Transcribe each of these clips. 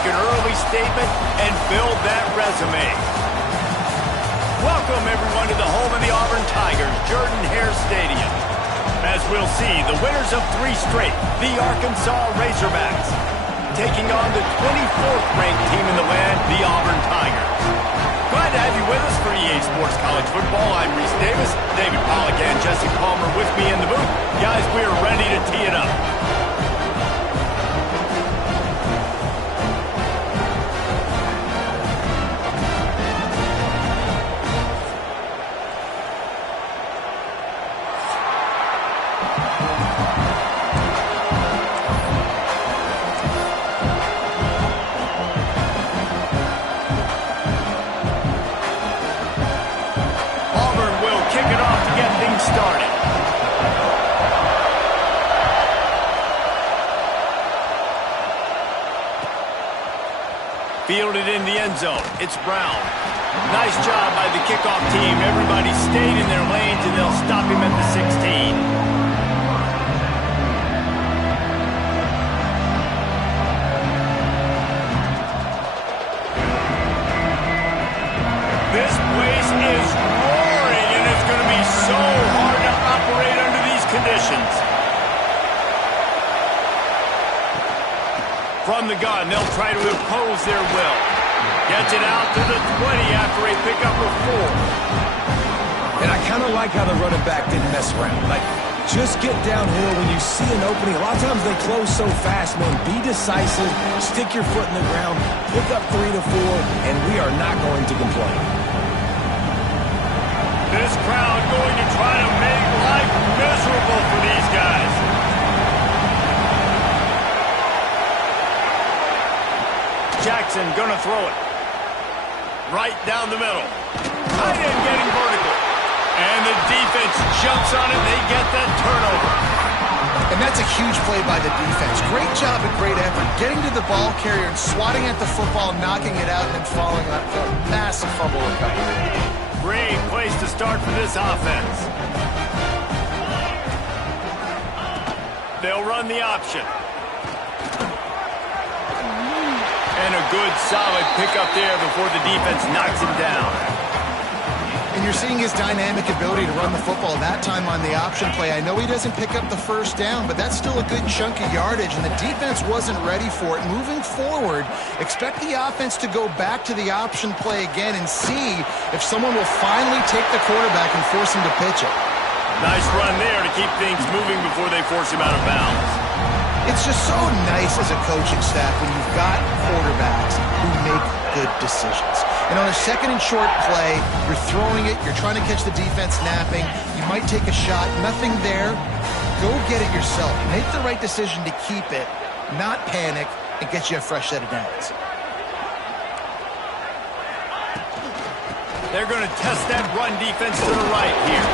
make an early statement and build that resume. Welcome, everyone, to the home of the Auburn Tigers, Jordan-Hare Stadium. As we'll see, the winners of 3 straight, the Arkansas Razorbacks, taking on the 24th-ranked team in the land, the Auburn Tigers. Glad to have you with us for EA Sports College Football. I'm Reese Davis, David Pollack, and Jesse Palmer with me in the booth. Guys, we are ready to tee it up. Started. Fielded in the end zone. It's Brown. Nice job by the kickoff team. Everybody stayed in their lanes, and they'll stop him at the 16. This place is roaring, and it's going to be so hard to operate under these conditions. From the gun, they'll try to impose their will. Gets it out to the 20 after a pickup of 4. And I kind of like how the running back didn't mess around. Like, just get downhill when you see an opening. A lot of times they close so fast, man. Be decisive, stick your foot in the ground, pick up 3 to 4, and we are not going to complain. This crowd going to try to make life miserable for these guys. Jackson going to throw it. Right down the middle. Tight end getting vertical. And the defense jumps on it. They get that turnover. And that's a huge play by the defense. Great job and great effort getting to the ball carrier and swatting at the football, knocking it out, and then falling on a massive fumble recovery. Great place to start for this offense. They'll run the option. And a good, solid pickup there before the defense knocks him down. And you're seeing his dynamic ability to run the football that time on the option play. I know he doesn't pick up the first down, but that's still a good chunk of yardage, and the defense wasn't ready for it. Moving forward, expect the offense to go back to the option play again and see if someone will finally take the quarterback and force him to pitch it. Nice run there to keep things moving before they force him out of bounds. It's just so nice as a coaching staff when you've got quarterbacks who make good decisions. And on a second and short play, you're throwing it, you're trying to catch the defense napping, you might take a shot, nothing there. Go get it yourself. Make the right decision to keep it, not panic, and get you a fresh set of downs. They're going to test that run defense to the right here.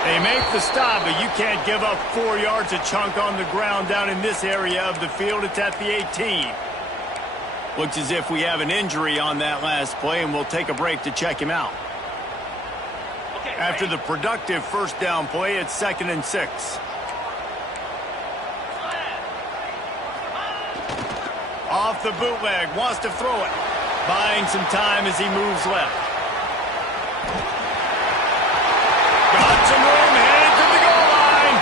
They make the stop, but you can't give up 4 yards a chunk on the ground down in this area of the field. It's at the 18. Looks as if we have an injury on that last play, and we'll take a break to check him out. After the productive first down play, it's 2nd and 6. Off the bootleg, wants to throw it. Buying some time as he moves left. Got some room, headed to the goal line.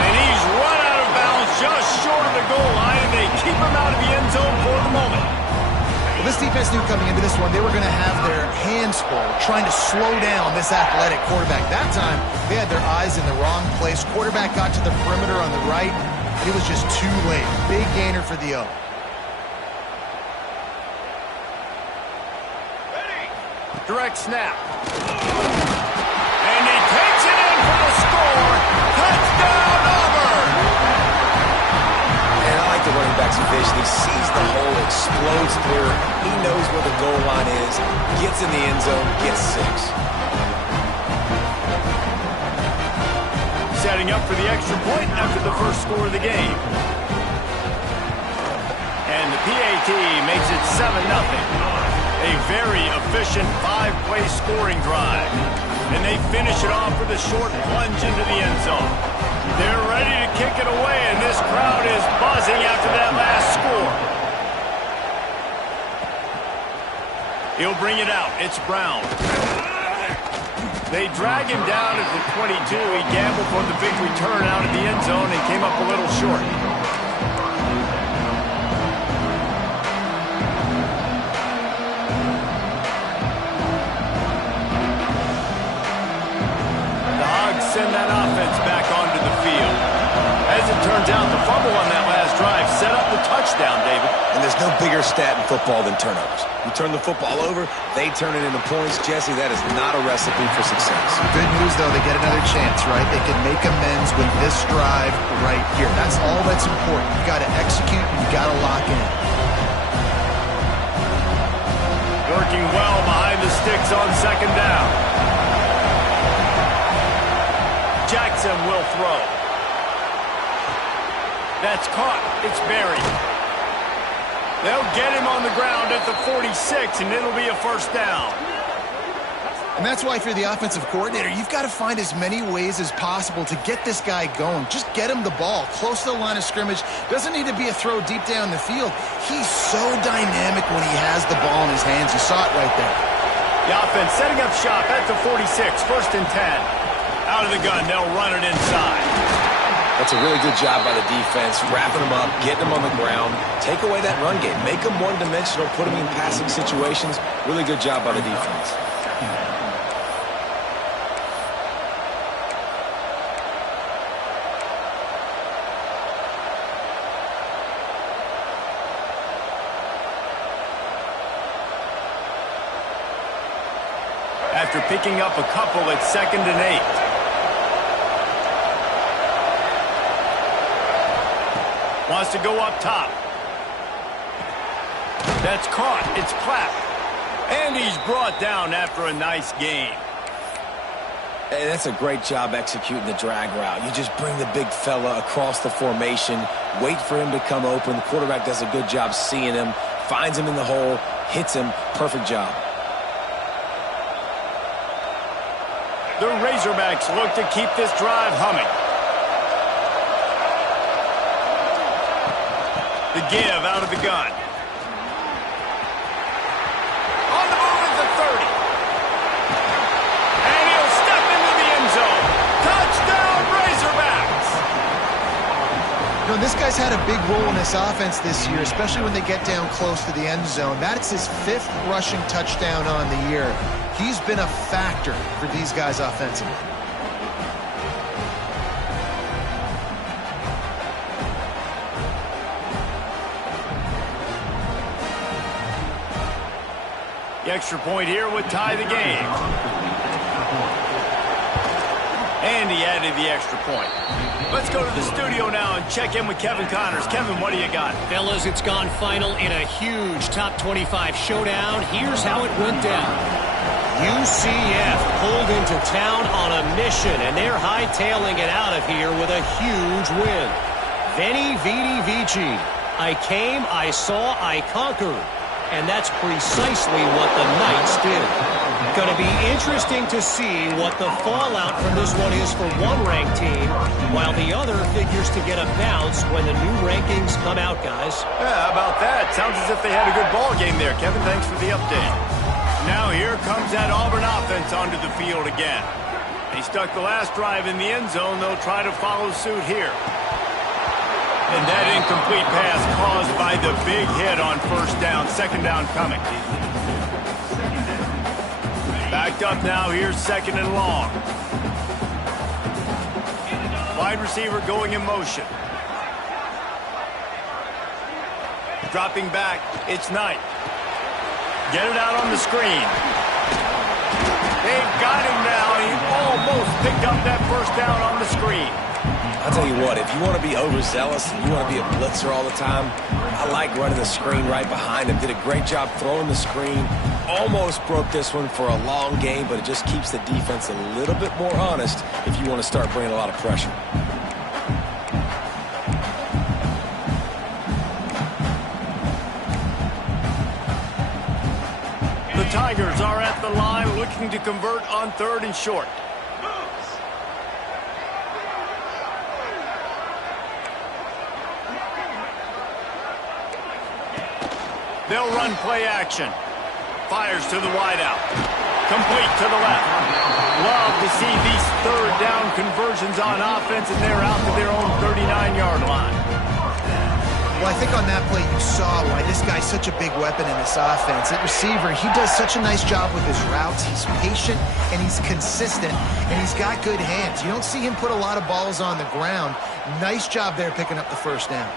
And he's run out of bounds just short of the goal line, and they keep him out of the end zone for the moment. Well, this defense knew coming into this one they were going to have their hands full trying to slow down this athletic quarterback. That time, they had their eyes in the wrong place. Quarterback got to the perimeter on the right. It was just too late. Big gainer for the O. Direct snap. And he takes it in for the score. Touchdown, Auburn! And I like the running back's vision. He sees the hole, explodes through it. He knows where the goal line is, gets in the end zone, gets 6. Setting up for the extra point after the first score of the game. And the PAT makes it 7-0. A very efficient 5-play scoring drive. And they finish it off with a short plunge into the end zone. They're ready to kick it away, and this crowd is buzzing after that last score. He'll bring it out. It's Brown. They drag him down at the 22. He gambled for the big return out of the end zone and came up a little short. The Hogs send that offense back onto the field. As it turns out, the fumble on that last drive set up the touchdown, David. And there's no bigger stat in football than turnovers. You turn the football over, they turn it into points. Jesse, that is not a recipe for success. Good news, though, they get another chance, right? They can make amends with this drive right here. That's all that's important. You got to execute, and you got to lock in. Working well behind the sticks on second down. Jackson will throw. That's caught. It's buried. They'll get him on the ground at the 46, and it'll be a first down. And that's why if you're the offensive coordinator, you've got to find as many ways as possible to get this guy going. Just get him the ball close to the line of scrimmage. Doesn't need to be a throw deep down the field. He's so dynamic when he has the ball in his hands. You saw it right there. The offense setting up shop at the 46, first and 10. Out of the gun, they'll run it inside. That's a really good job by the defense, wrapping them up, getting them on the ground. Take away that run game. Make them one-dimensional, put them in passing situations. Really good job by the defense. After picking up a couple at 2nd and 8. Wants to go up top. That's caught. It's Platt. And he's brought down after a nice gain. Hey, that's a great job executing the drag route. You just bring the big fella across the formation, wait for him to come open. The quarterback does a good job seeing him, finds him in the hole, hits him. Perfect job. The Razorbacks look to keep this drive humming. The give out of the gun. On the move at the 30. And he'll step into the end zone. Touchdown, Razorbacks! You know, this guy's had a big role in this offense this year, especially when they get down close to the end zone. That's his 5th rushing touchdown on the year. He's been a factor for these guys offensively. The extra point here would tie the game. And he added the extra point. Let's go to the studio now and check in with Kevin Connors. Kevin, what do you got? Fellas, it's gone final in a huge top 25 showdown. Here's how it went down. UCF pulled into town on a mission, and they're hightailing it out of here with a huge win. Veni, Vidi, Vici. I came, I saw, I conquered. And that's precisely what the Knights did. Going to be interesting to see what the fallout from this one is for one ranked team, while the other figures to get a bounce when the new rankings come out, guys. Yeah, how about that? Sounds as if they had a good ball game there. Kevin, thanks for the update. Now here comes that Auburn offense onto the field again. They stuck the last drive in the end zone. They'll try to follow suit here. And that incomplete pass caused by the big hit on first down. Second down coming. Backed up now. Here's 2nd and long. Wide receiver going in motion. Dropping back. It's Knight. Get it out on the screen. They've got him now. He almost picked up that first down on the screen. I'll tell you what, if you want to be overzealous and you want to be a blitzer all the time, I like running the screen right behind him. Did a great job throwing the screen. Almost broke this one for a long game, but it just keeps the defense a little bit more honest if you want to start bringing a lot of pressure. The Tigers are at the line looking to convert on 3rd and short. They'll run play action. Fires to the wideout. Complete to the left. Love to see these third down conversions on offense, and they're out to their own 39-yard line. Well, I think on that play you saw why this guy's such a big weapon in this offense. At receiver, he does such a nice job with his routes. He's patient, and he's consistent, and he's got good hands. You don't see him put a lot of balls on the ground. Nice job there picking up the first down.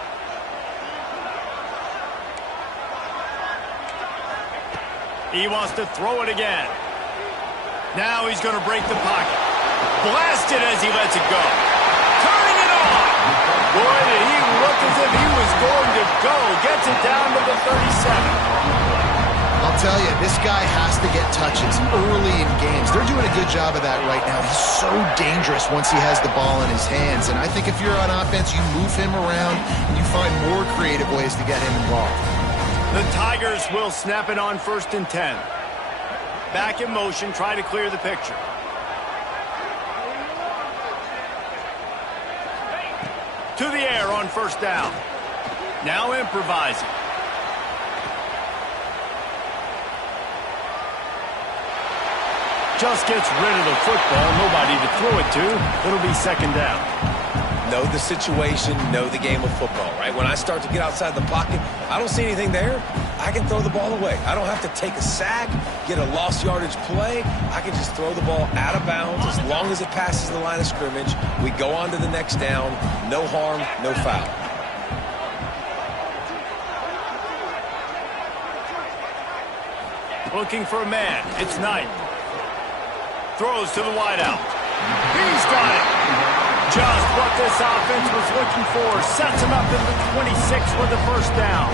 He wants to throw it again. Now he's going to break the pocket. Blasted as he lets it go. Turning it on. Boy, did he look as if he was going to go. Gets it down to the 37. I'll tell you, this guy has to get touches early in games. They're doing a good job of that right now. He's so dangerous once he has the ball in his hands. And I think if you're on offense, you move him around and you find more creative ways to get him involved. The Tigers will snap it on 1st and 10. Back in motion, try to clear the picture. To the air on 1st down. Now improvising. Just gets rid of the football. Nobody to throw it to. It'll be 2nd down. Know the situation, know the game of football, right? When I start to get outside the pocket, I don't see anything there, I can throw the ball away. I don't have to take a sack, get a lost yardage play. I can just throw the ball out of bounds as long as it passes the line of scrimmage. We go on to the next down. No harm, no foul. Looking for a man. It's Knight. Throws to the wideout. He's got it. Just what this offense was looking for. Sets him up in the 26 for the 1st down.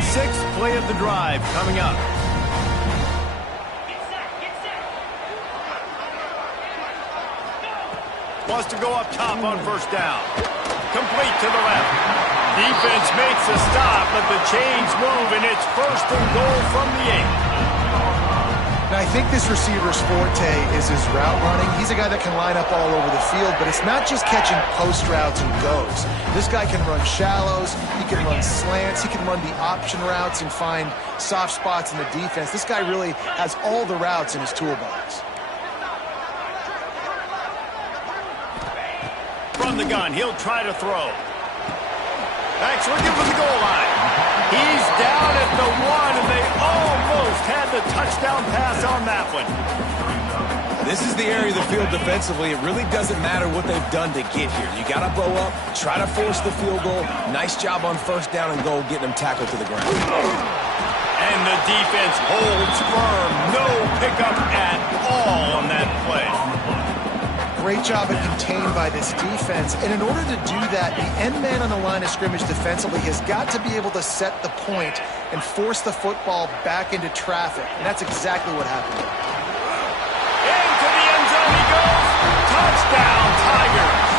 Sixth play of the drive coming up. Wants to go up top on 1st down. Complete to the left. Defense makes a stop, but the chains move, and it's 1st and goal from the 8. Now, I think this receiver's forte is his route running. He's a guy that can line up all over the field, but it's not just catching post routes and goes. This guy can run shallows, he can run slants, he can run the option routes and find soft spots in the defense. This guy really has all the routes in his toolbox. From the gun, he'll try to throw. Backs looking for the goal line. He's down at the 1, and they almost had the touchdown pass on that one. This is the area of the field defensively. It really doesn't matter what they've done to get here. You got to blow up, try to force the field goal. Nice job on 1st down and goal, getting them tackled to the ground. And the defense holds firm. No pickup at all on that play. Great job of contained by this defense. And in order to do that, the end man on the line of scrimmage defensively has got to be able to set the point and force the football back into traffic. And that's exactly what happened. Into the end zone he goes. Touchdown, Tigers.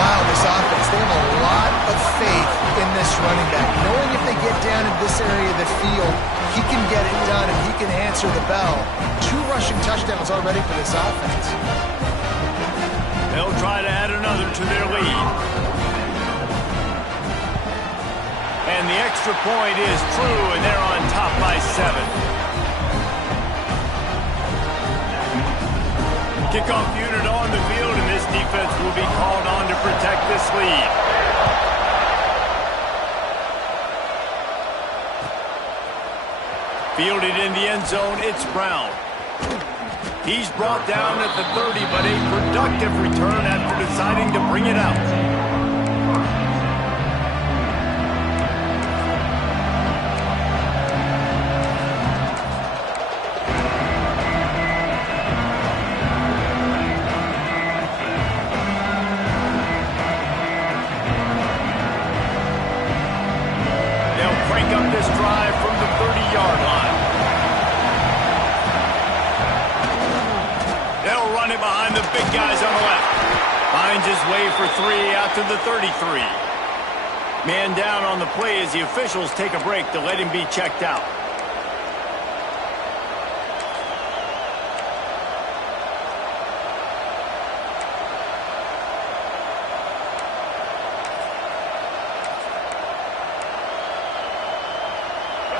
Wow, this offense, they have a lot of faith in this running back. Knowing if they get down in this area of the field, he can get it done and he can answer the bell. 2 rushing touchdowns already for this offense. They'll try to add another to their lead. And the extra point is true, and they're on top by 7. Kickoff unit on the field, and this defense will be called on to protect this lead. Fielded in the end zone, it's Brown. He's brought down at the 30, but a productive return after deciding to bring it out. His way for 3 out to the 33. Man down on the play as the officials take a break to let him be checked out.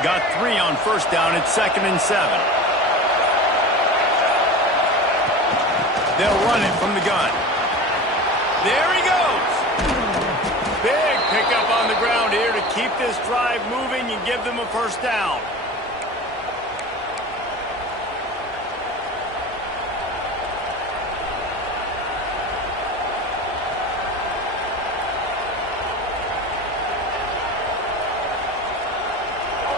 Got 3 on first down. It's 2nd and 7. They'll run it from the gun. There he goes. Big pickup on the ground here to keep this drive moving and give them a first down.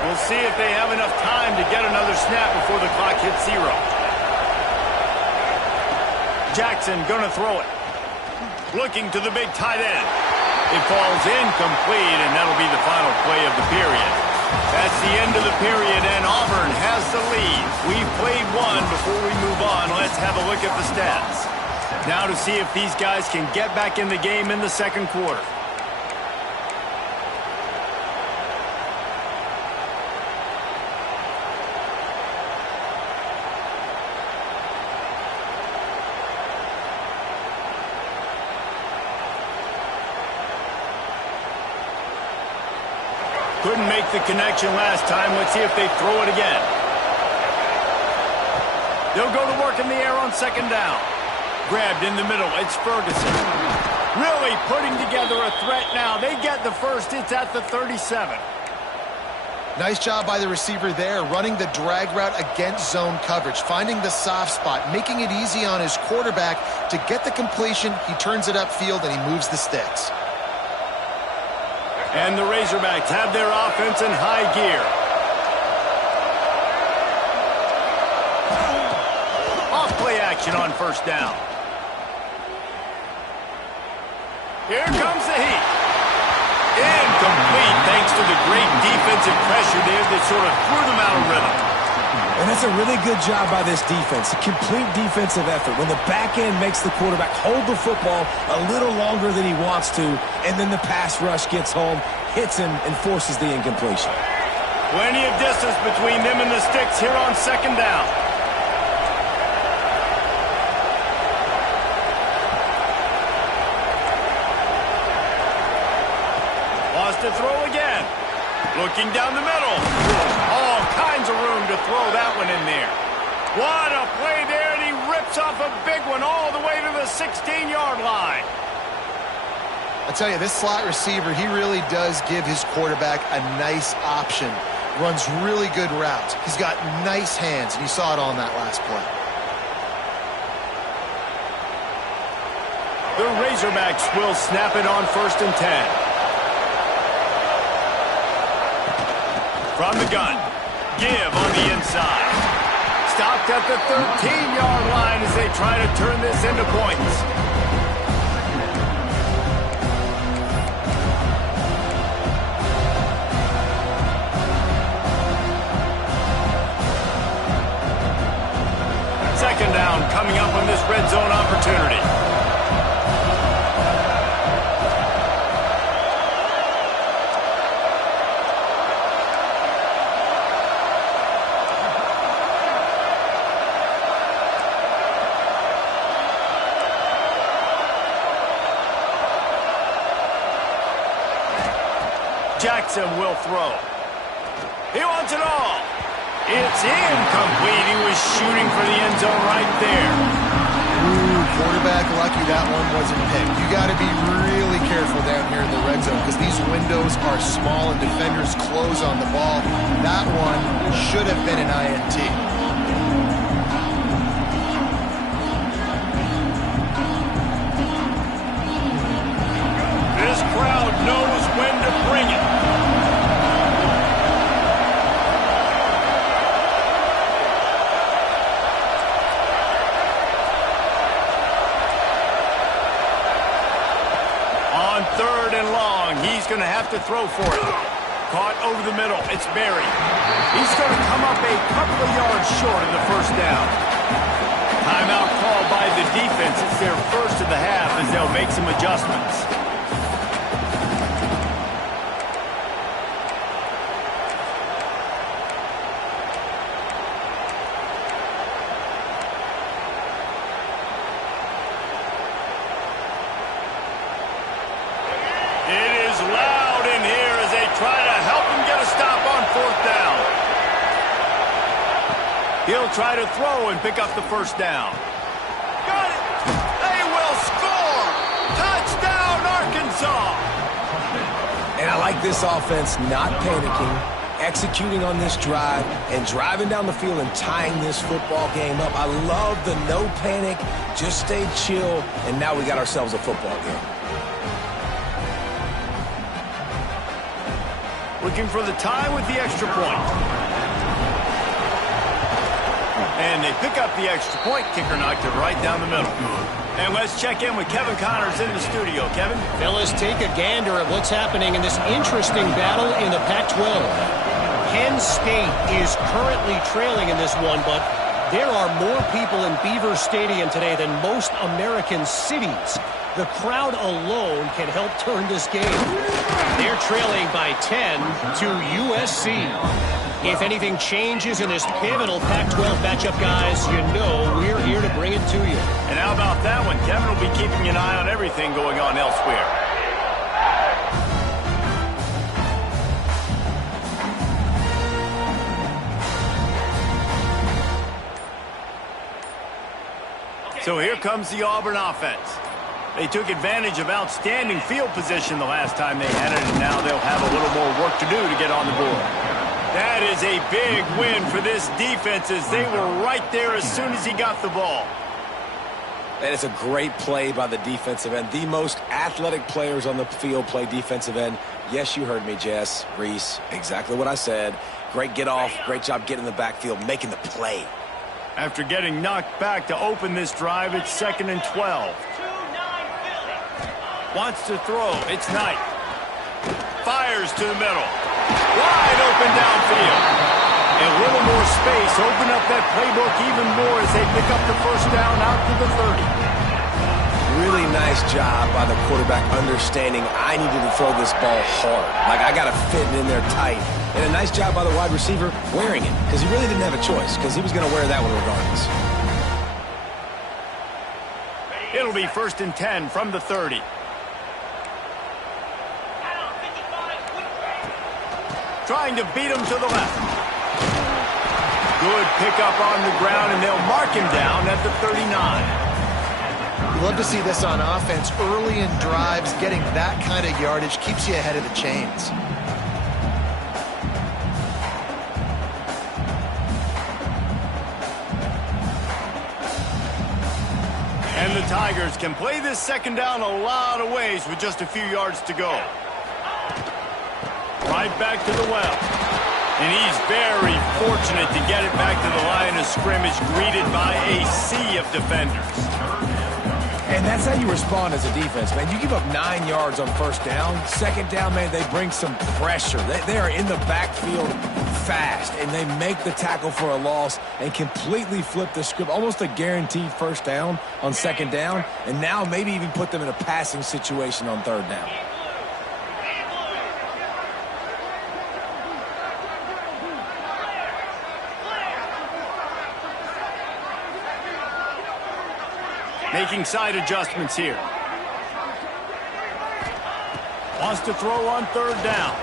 We'll see if they have enough time to get another snap before the clock hits 0. Jackson gonna throw it. Looking to the big tight end. It falls incomplete, and that'll be the final play of the period. That's the end of the period, and Auburn has the lead. We've played one. Before we move on, let's have a look at the stats. Now to see if these guys can get back in the game in the second quarter. Couldn't make the connection last time. Let's see if they throw it again. They'll go to work in the air on 2nd down. Grabbed in the middle. It's Ferguson. Really putting together a threat now. They get the first. It's at the 37. Nice job by the receiver there, running the drag route against zone coverage, finding the soft spot, making it easy on his quarterback to get the completion. He turns it upfield, and he moves the sticks. And the Razorbacks have their offense in high gear. Off play action on first down. Here comes the heat. Incomplete thanks to the great defensive pressure there that sort of threw them out of rhythm. And that's a really good job by this defense. A complete defensive effort. When the back end makes the quarterback hold the football a little longer than he wants to, and then the pass rush gets home, hits him, and forces the incompletion. Plenty of distance between them and the sticks here on 2nd down. Wants to throw again. Looking down the middle. All kinds of room to throw that one in there. What a play there, and he rips off a big one all the way to the 16-yard line. I tell you, this slot receiver, he really does give his quarterback a nice option. Runs really good routes. He's got nice hands, and you saw it on that last play. The Razorbacks will snap it on 1st and 10. From the gun, give on the inside. Stopped at the 13-yard line as they try to turn this into points. Second down coming up on this red zone opportunity. Jackson will throw. He wants it all. It's incomplete. He was shooting for the end zone right there. Ooh, quarterback lucky that one wasn't picked. You got to be really careful down here in the red zone because these windows are small and defenders close on the ball. That one should have been an INT. This crowd knows when to bring it. On 3rd and long, he's going to have to throw for it. Caught over the middle. It's Berry. He's going to come up a couple of yards short of the first down. Timeout called by the defense. It's their first of the half as they'll make some adjustments. It is loud in here as they try to help him get a stop on 4th down. He'll try to throw and pick up the first down. Got it! They will score! Touchdown, Arkansas! And I like this offense not panicking, executing on this drive, and driving down the field and tying this football game up. I love the no panic, just stay chill, and now we got ourselves a football game. Looking for the tie with the extra point. And they pick up the extra point. Kicker knocked it right down the middle. And let's check in with Kevin Connors in the studio. Kevin? Fellas, take a gander at what's happening in this interesting battle in the Pac-12. Penn State is currently trailing in this one, but there are more people in Beaver Stadium today than most American cities. The crowd alone can help turn this game. They're trailing by 10 to USC. If anything changes in this pivotal Pac-12 matchup, guys, you know we're here to bring it to you. And how about that one? Kevin will be keeping an eye on everything going on elsewhere. So here comes the Auburn offense. They took advantage of outstanding field position the last time they had it, and now they'll have a little more work to do to get on the board. That is a big win for this defense as they were right there as soon as he got the ball. And it's a great play by the defensive end. The most athletic players on the field play defensive end. Yes, you heard me, Jess, Reese, exactly what I said. Great get off, great job getting in the backfield, making the play. After getting knocked back to open this drive, it's 2nd and 12. Wants to throw. It's Knight. Fires to the middle. Wide open downfield. And a little more space. Open up that playbook even more as they pick up the first down out to the 30. Really nice job by the quarterback understanding I needed to throw this ball hard. Like I got to fit it in there tight. And a nice job by the wide receiver wearing it because he really didn't have a choice because he was going to wear that one regardless. It'll be 1st and 10 from the 30. Trying to beat him to the left. Good pickup on the ground, and they'll mark him down at the 39. You love to see this on offense. Early in drives, getting that kind of yardage keeps you ahead of the chains. And the Tigers can play this second down a lot of ways with just a few yards to go. Right back to the well. And he's very fortunate to get it back to the line of scrimmage, greeted by a sea of defenders. And that's how you respond as a defense, man. You give up 9 yards on first down. Second down, man, they bring some pressure. They are in the backfield fast, and they make the tackle for a loss and completely flip the script. Almost a guaranteed first down on second down, and now maybe even put them in a passing situation on third down. Making side adjustments here. Wants to throw on third down.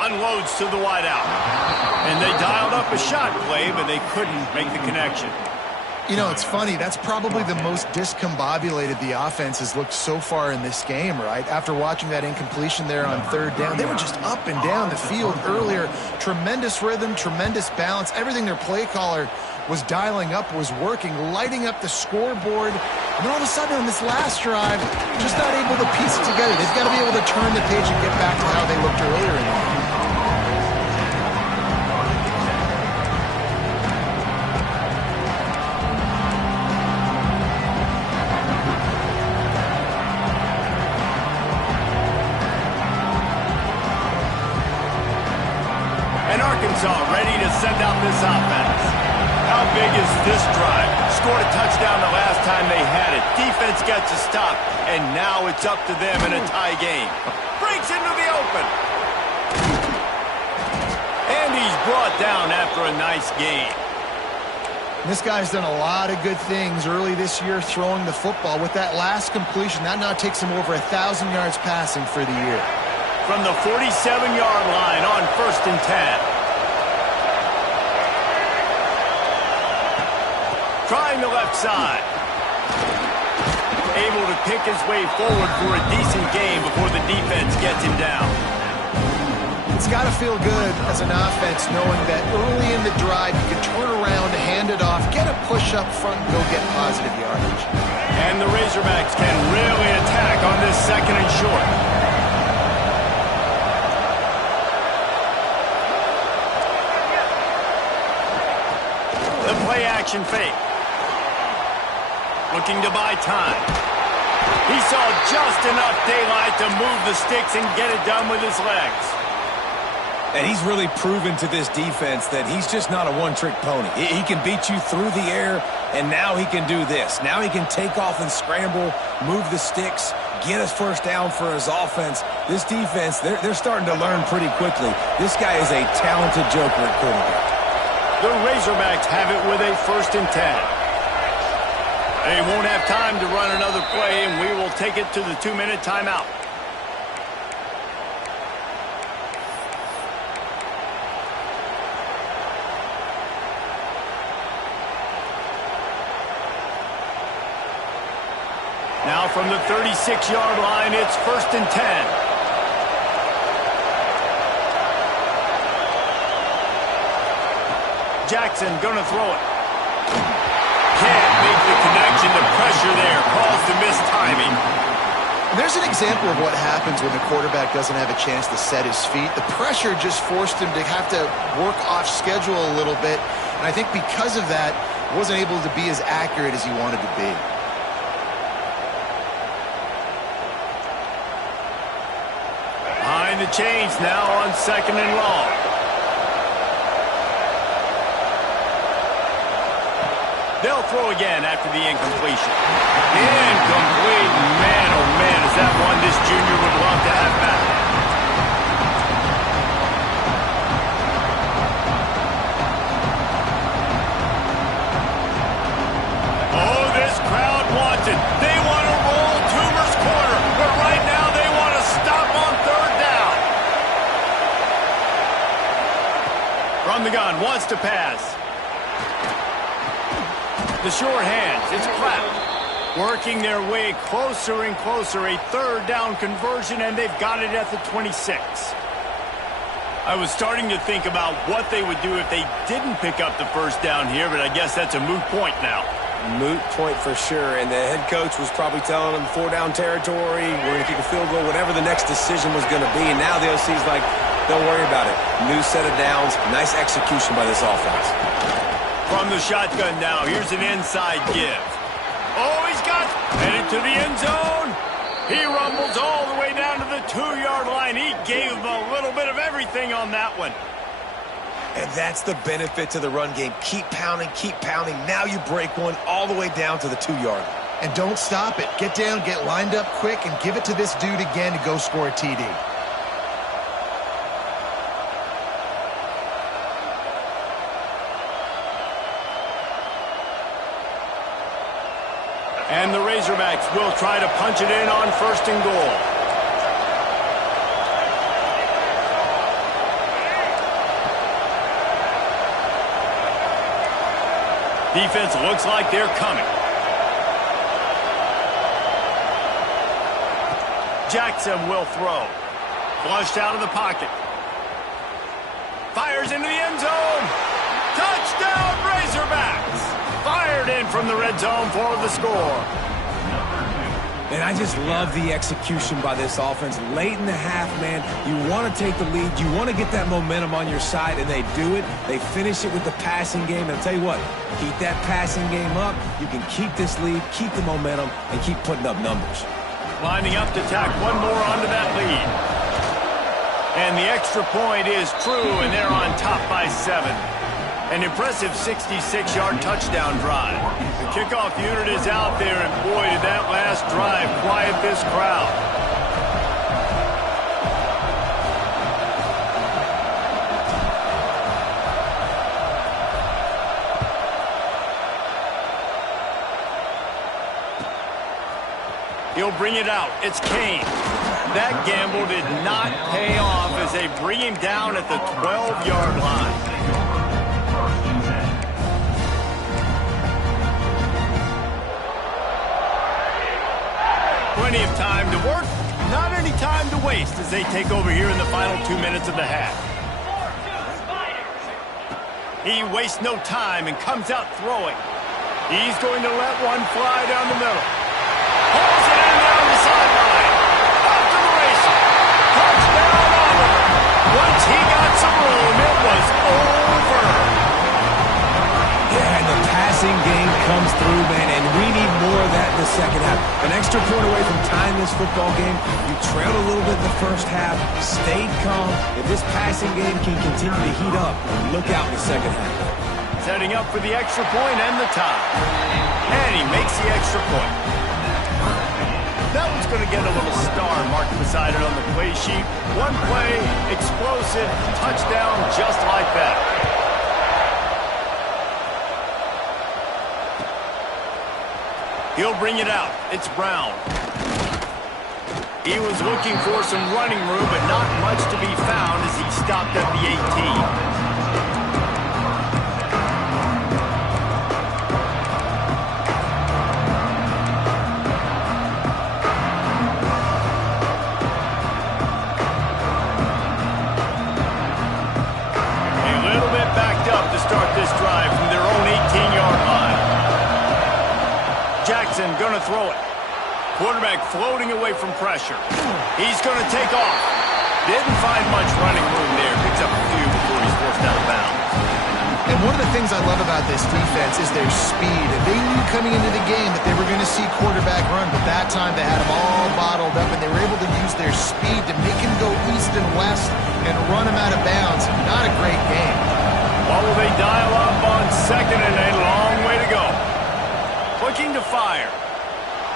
Unloads to the wideout. And they dialed up a shot play, but they couldn't make the connection. You know, it's funny. That's probably the most discombobulated the offense has looked so far in this game, right? After watching that incompletion there on third down, they were just up and down the field earlier. Tremendous rhythm, tremendous balance. Everything their play caller was dialing up was working, lighting up the scoreboard. And then all of a sudden on this last drive, just not able to piece it together. They've got to be able to turn the page and get back to how they looked earlier in the game. And Arkansas ready to send out this offense. How big is this drive? Scored a touchdown the last time they had it. Defense gets a stop, and now it's up to them in a tie game. Breaks into the open. And he's brought down after a nice game. This guy's done a lot of good things early this year throwing the football. With that last completion, that now takes him over 1,000 yards passing for the year. From the 47-yard line on 1st and 10. trying the left side. Able to pick his way forward for a decent game before the defense gets him down. It's got to feel good as an offense knowing that early in the drive you can turn around, hand it off, get a push up front, and go get positive yardage. And the Razorbacks can really attack on this second and short. The play action fake. Looking to buy time. He saw just enough daylight to move the sticks and get it done with his legs. And he's really proven to this defense that he's just not a one-trick pony. He can beat you through the air, and now he can do this. Now he can take off and scramble, move the sticks, get us first down for his offense. This defense, they're starting to learn pretty quickly. This guy is a talented joker at quarterback. The Razorbacks have it with a 1st and 10. They won't have time to run another play, and we will take it to the 2-minute timeout. Now from the 36-yard line, it's 1st and 10. Jackson gonna throw it. Can't make the connection. The pressure there caused the missed timing. There's an example of what happens when the quarterback doesn't have a chance to set his feet. The pressure just forced him to have to work off schedule a little bit. And I think because of that, wasn't able to be as accurate as he wanted to be. Behind the chains now on 2nd and long. They'll throw again after the incompletion. Incomplete. Man, oh man, is that one this junior would love to have back. Oh, this crowd wants it. They want to roll Toomer's corner, but right now they want to stop on 3rd down. From the gun, wants to pass. The sure hands, it's Pratt. Working their way closer and closer, a 3rd down conversion, and they've got it at the 26. I was starting to think about what they would do if they didn't pick up the 1st down here, but I guess that's a moot point now. Moot point for sure, and the head coach was probably telling them 4-down territory, we're going to kick a field goal, whatever the next decision was going to be, and now the OC's like, don't worry about it. New set of downs, nice execution by this offense. From the shotgun now, here's an inside give. Oh, he's got headed to the end zone. He rumbles all the way down to the 2-yard line. He gave him a little bit of everything on that one. And that's the benefit to the run game. Keep pounding, keep pounding. Now you break one all the way down to the 2-yard line. And don't stop it. Get down, get lined up quick, and give it to this dude again to go score a TD. And the Razorbacks will try to punch it in on 1st and goal. Defense looks like they're coming. Jackson will throw. Flushed out of the pocket. Fires into the end zone. Touchdown, Razorbacks! Fired in from the red zone for the score. And I just love the execution by this offense. Late in the half, man, you want to take the lead. You want to get that momentum on your side, and they do it. They finish it with the passing game. And I'll tell you what, keep that passing game up. You can keep this lead, keep the momentum, and keep putting up numbers. Lining up to tack one more onto that lead. And the extra point is true, and they're on top by 7. An impressive 66-yard touchdown drive. The kickoff unit is out there, and boy, did that last drive quiet this crowd. He'll bring it out. It's Kane. That gamble did not pay off as they bring him down at the 12-yard line. Plenty of time to work, not any time to waste as they take over here in the final 2 minutes of the half. He wastes no time and comes out throwing. He's going to let one fly down the middle. Pulls it in down the sideline. Up to the racer. Touchdown Auburn. Once he got some room, it was over. Yeah, and the passing game comes through, man, and we need more of that in the second half. An extra point away from tying this football game. You trailed a little bit in the first half, stayed calm. If this passing game can continue to heat up, look out in the second half. Setting up for the extra point and the tie. And he makes the extra point. That one's going to get a little star marked beside it on the play sheet. One play, explosive, touchdown just like that. He'll bring it out. It's Brown. He was looking for some running room, but not much to be found as he stopped at the 18. Going to throw it. Quarterback floating away from pressure. He's going to take off. Didn't find much running room there. Picks up a few before he's forced out of bounds. And one of the things I love about this defense is their speed. And they knew coming into the game that they were going to see quarterback run, but that time they had them all bottled up, and they were able to use their speed to make him go east and west and run him out of bounds. Not a great game. What will they dial up on second and a long way to go? Looking to fire.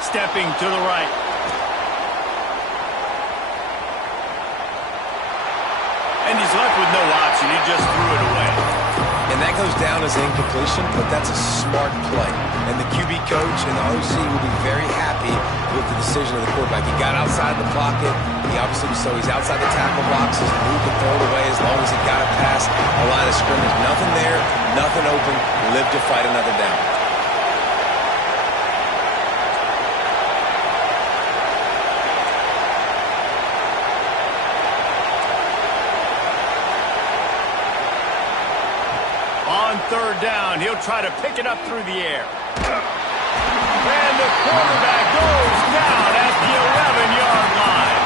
Stepping to the right. And he's left with no option. He just threw it away. And that goes down as an incompletion, but that's a smart play. And the QB coach and the OC will be very happy with the decision of the quarterback. He got outside the pocket. He obviously was so he's outside the tackle boxes, moved and throw it away as long as he got it past a line of scrimmage. Nothing there, nothing open. Live to fight another down. Third down, he'll try to pick it up through the air. And the quarterback goes down at the 11-yard line.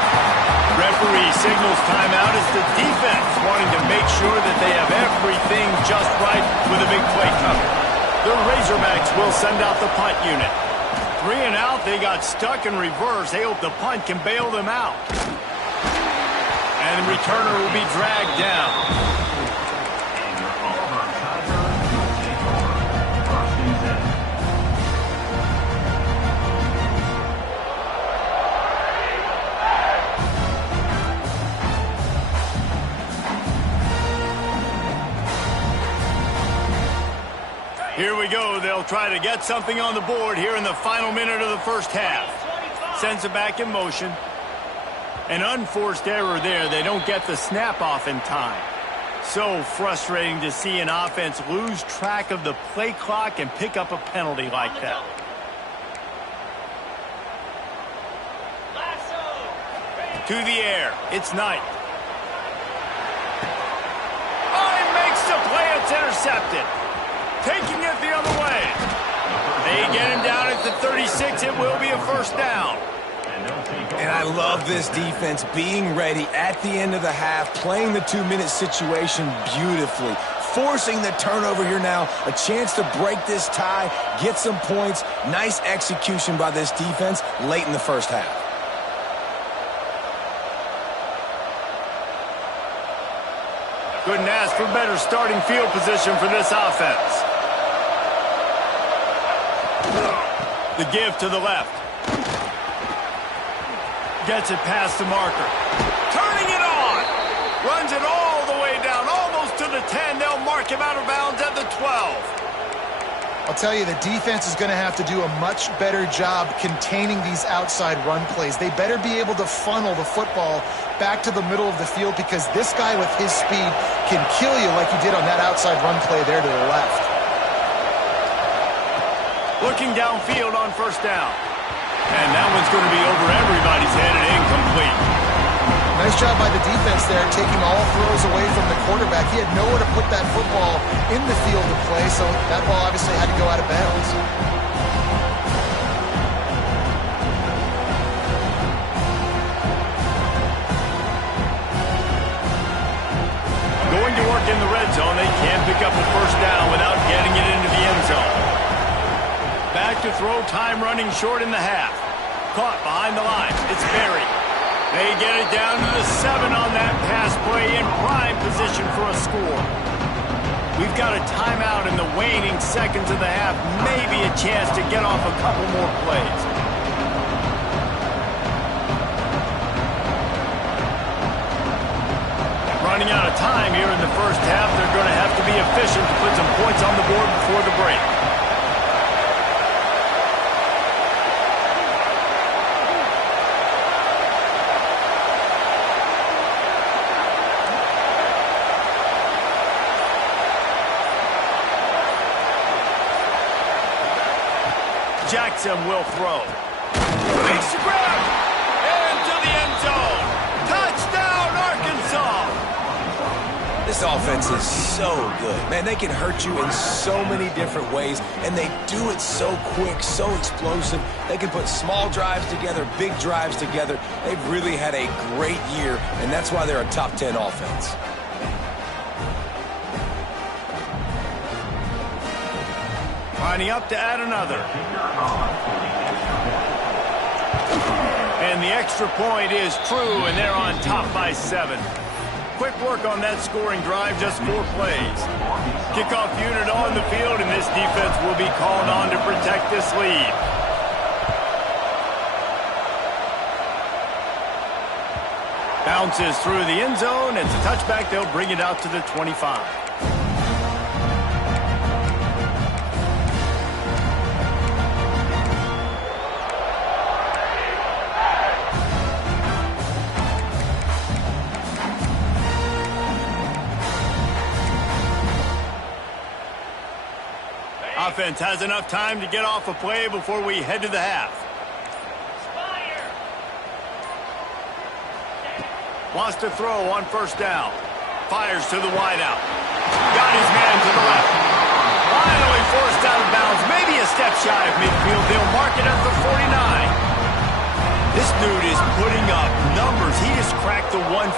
Referee signals timeout as the defense wanting to make sure that they have everything just right with a big play coming. The Razorbacks will send out the punt unit. 3 and out, they got stuck in reverse. They hope the punt can bail them out. And the returner will be dragged down. Here we go. They'll try to get something on the board here in the final minute of the first half. Sends it back in motion. An unforced error there. They don't get the snap off in time. So frustrating to see an offense lose track of the play clock and pick up a penalty like that. To the air. It's Knight. Oh, he makes the play. It's intercepted. Taking it the other way. They get him down at the 36. It will be a first down. And I love this defense being ready at the end of the half, playing the 2-minute situation beautifully, forcing the turnover here now, a chance to break this tie, get some points. Nice execution by this defense late in the first half. Couldn't ask for better starting field position for this offense. The give to the left. Gets it past the marker. Turning it on. Runs it all the way down, almost to the 10. They'll mark him out of bounds at the 12. I'll tell you, the defense is going to have to do a much better job containing these outside run plays. They better be able to funnel the football back to the middle of the field, because this guy with his speed can kill you like he did on that outside run play there to the left. Looking downfield on first down. And that one's going to be over everybody's head and incomplete. Nice job by the defense there, taking all throws away from the quarterback. He had nowhere to put that football in the field to play, so that ball obviously had to go out of bounds. Going to work in the red zone, they can't pick up a first down without getting it into the end zone. Back to throw, time running short in the half. Caught behind the line. It's Berry. They get it down to the 7 on that pass play in prime position for a score. We've got a timeout in the waning seconds of the half. Maybe a chance to get off a couple more plays. Running out of time here in the first half. They're going to have to be efficient to put some points on the board before the break. Jackson will throw. Makes the grab. Into the end zone. Touchdown, Arkansas. This offense is so good. Man, they can hurt you in so many different ways, and they do it so quick, so explosive. They can put small drives together, big drives together. They've really had a great year, and that's why they're a top 10 offense. Lining up to add another. And the extra point is true, and they're on top by 7. Quick work on that scoring drive, just 4 plays. Kickoff unit on the field, and this defense will be called on to protect this lead. Bounces through the end zone. It's a touchback. They'll bring it out to the 25. Offense has enough time to get off a play before we head to the half. Wants to throw on first down. Fires to the wideout. Got his man to the left. Finally forced out of bounds. Maybe a step shy of midfield. They'll mark it at the 49. This dude is putting up numbers. He just cracked the 150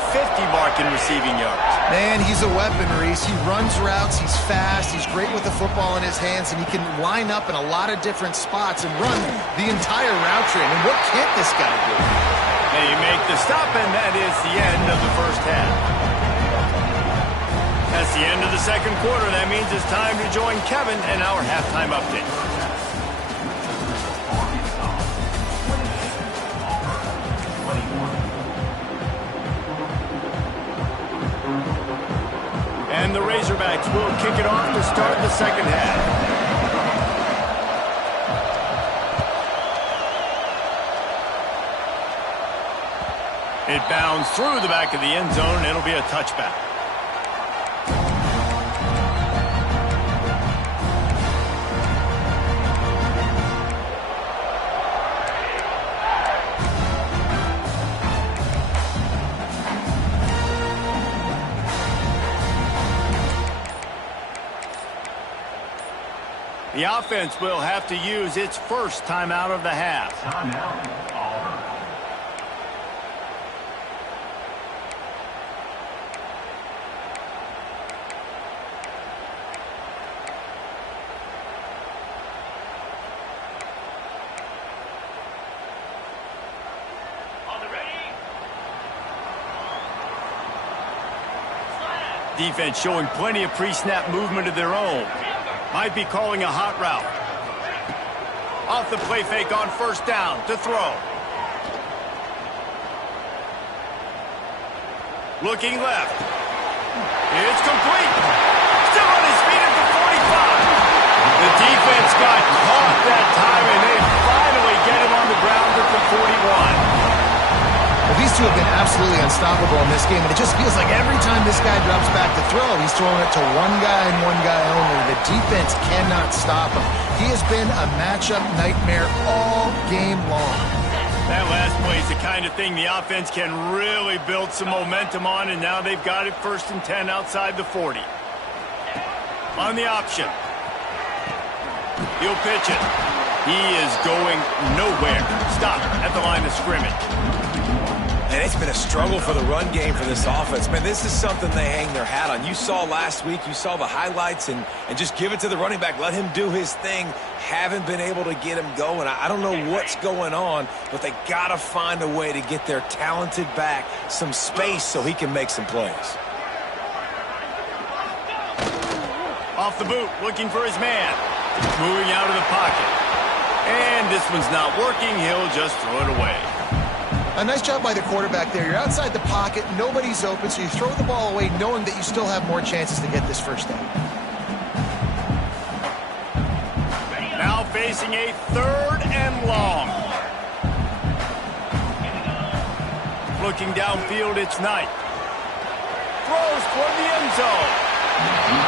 mark in receiving yards. Man, he's a weapon, Reese. He runs routes, he's fast, he's great with the football in his hands, and he can line up in a lot of different spots and run the entire route train. And what can't this guy do? They make the stop, and that is the end of the first half. That's the end of the second quarter. That means it's time to join Kevin and our halftime update. And the Razorbacks will kick it off to start the second half. It bounds through the back of the end zone. It'll be a touchback. The offense will have to use its first timeout of the half. Timeout, Auburn. Defense showing plenty of pre-snap movement of their own. Might be calling a hot route. Off the play fake on first down to throw. Looking left. It's complete. Still on his feet at the 45. The defense got caught that time, and they finally get him on the ground at the 41. Well, these two have been absolutely absolutely unstoppable in this game, and it just feels like every time this guy drops back to throw, he's throwing it to one guy and one guy only. The defense cannot stop him. He has been a matchup nightmare all game long. That last play is the kind of thing the offense can really build some momentum on, and now they've got it 1st and 10 outside the 40. On the option. He'll pitch it. He is going nowhere. Stop at the line of scrimmage. And it's been a struggle for the run game for this offense. Man, this is something they hang their hat on. You saw last week, you saw the highlights, and just give it to the running back. Let him do his thing. Haven't been able to get him going. I don't know what's going on, but they got to find a way to get their talented back some space so he can make some plays. Off the boot, looking for his man. Moving out of the pocket. And this one's not working. He'll just throw it away. A nice job by the quarterback there. You're outside the pocket, nobody's open, so you throw the ball away knowing that you still have more chances to get this first down. Now facing a 3rd and long. Looking downfield, it's Knight. Throws toward the end zone.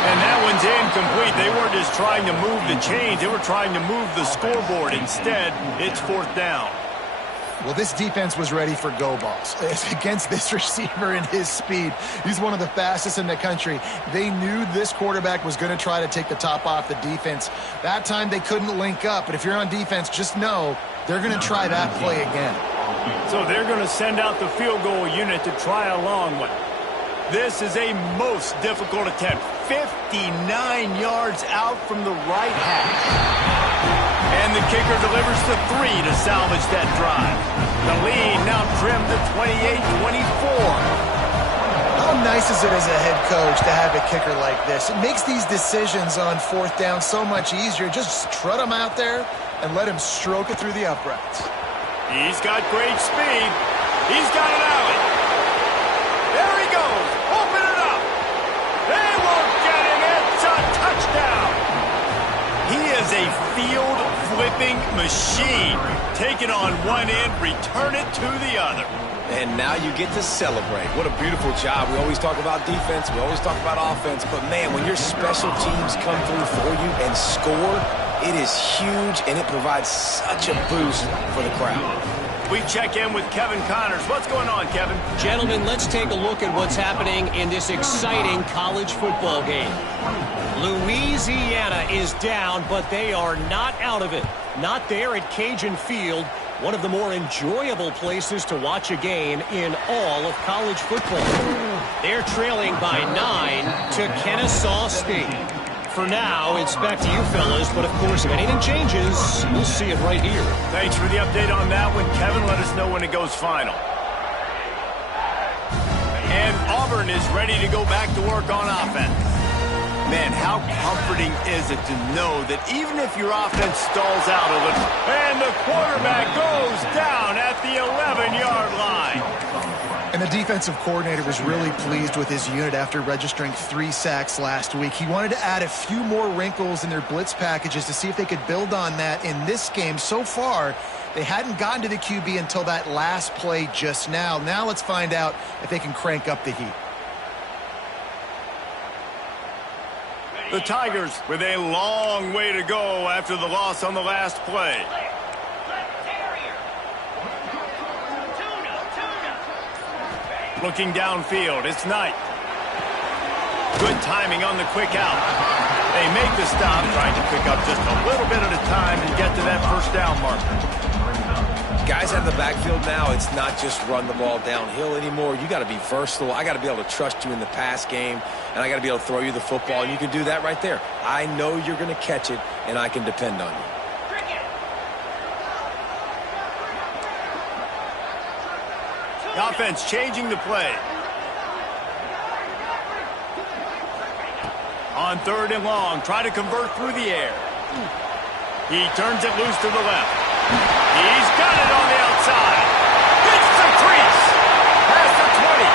And that one's incomplete. They weren't just trying to move the chains. They were trying to move the scoreboard. Instead, it's 4th down. Well, this defense was ready for go balls. It's against this receiver and his speed. He's one of the fastest in the country. They knew this quarterback was going to try to take the top off the defense. That time they couldn't link up, but if you're on defense, just know they're going to try that play again. So they're going to send out the field goal unit to try a long one. This is a most difficult attempt. 59 yards out from the right hash. And the kicker delivers the 3 to salvage that drive. The lead now trimmed to 28-24. How nice is it as a head coach to have a kicker like this? It makes these decisions on 4th down so much easier. Just trot him out there and let him stroke it through the uprights. He's got great speed. He's got an alley. There he goes. Open it up. They won't get him. It's a touchdown. He is a field-flipping machine. Take it on one end, return it to the other. And now you get to celebrate. What a beautiful job. We always talk about defense. We always talk about offense. But, man, when your special teams come through for you and score, it is huge, and it provides such a boost for the crowd. We check in with Kevin Connors. What's going on, Kevin? Gentlemen, let's take a look at what's happening in this exciting college football game. Louisiana is down, but they are not out of it. Not there at Cajun Field, one of the more enjoyable places to watch a game in all of college football. They're trailing by 9 to Kennesaw State. For now, it's back to you fellas, but of course, if anything changes, we'll see it right here. Thanks for the update on that one, Kevin. Let us know when it goes final. And Auburn is ready to go back to work on offense. Man, how comforting is it to know that even if your offense stalls out a little, and the quarterback goes down at the 11-yard line. And the defensive coordinator was really pleased with his unit after registering 3 sacks last week. He wanted to add a few more wrinkles in their blitz packages to see if they could build on that in this game. So far, they hadn't gotten to the QB until that last play just now. Now let's find out if they can crank up the heat. The Tigers with a long way to go after the loss on the last play. Looking downfield, it's Knight. Good timing on the quick out. They make the stop, trying to pick up just a little bit at a time and get to that 1st down marker. Guys out of the backfield now, it's not just run the ball downhill anymore. You got to be versatile. I got to be able to trust you in the pass game, and I got to be able to throw you the football, and you can do that right there. I know you're going to catch it, and I can depend on you. The offense changing the play. On 3rd and long, try to convert through the air. He turns it loose to the left. He's got it on the outside. Hits the crease. Past the 20.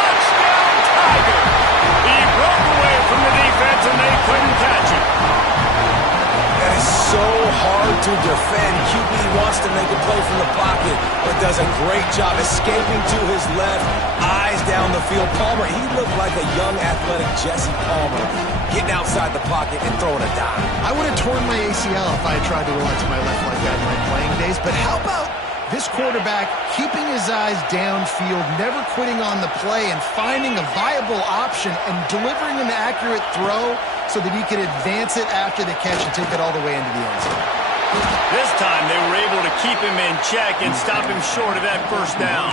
Touchdown, Tigers. He broke away from the defense, and they couldn't catch him. That is so hard to defend. QB wants to make a play from the pocket, but does a great job escaping to his left, eyes down the field. Palmer, he looked like a young athletic Jesse Palmer, getting outside the pocket and throwing a dime. I would have torn my ACL if I had tried to roll out to my left like that in my playing days, but how about this quarterback keeping his eyes downfield, never quitting on the play, and finding a viable option and delivering an accurate throw so that he could advance it after the catch and take it all the way into the end zone. This time they were able to keep him in check and stop him short of that first down.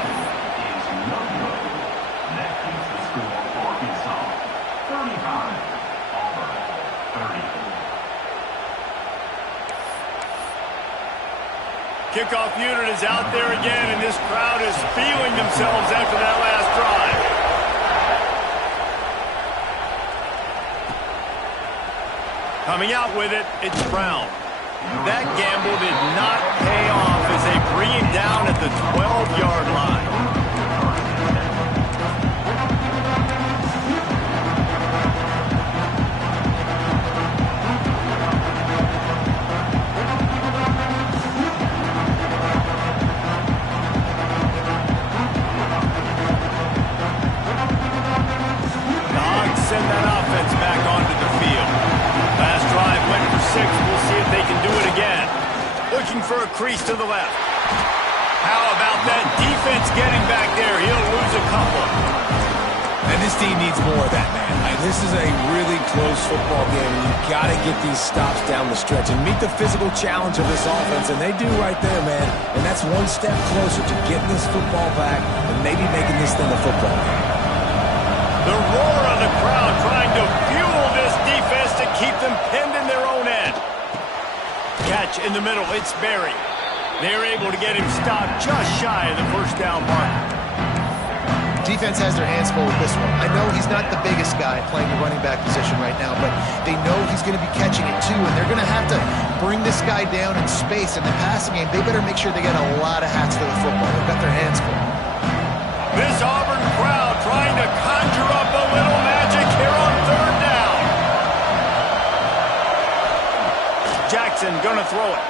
Next is the score for Arkansas. 35, Auburn, 30. Kickoff unit is out there again, and this crowd is feeling themselves after that last drive. Coming out with it, it's Brown. That gamble did not pay off as they bring him down at the 12-yard line. Send that offense back onto the field. Last drive went for 6. We'll see if they can do it again. Looking for a crease to the left. How about that defense getting back there? He'll lose a couple. And this team needs more of that, man. Like, this is a really close football game, and you've got to get these stops down the stretch and meet the physical challenge of this offense, and they do right there, man. And that's one step closer to getting this football back and maybe making this thing a football game. The roar of the crowd trying to fuel this defense to keep them pinned in their own end. Catch in the middle. It's Berry. They're able to get him stopped just shy of the first down mark. Defense has their hands full with this one. I know he's not the biggest guy playing the running back position right now, but they know he's going to be catching it too, and they're going to have to bring this guy down in space. In the passing game, they better make sure they get a lot of hats to the football. They've got their hands full. This Auburn crowd trying to conjure up a little magic here on third down. Jackson gonna throw it.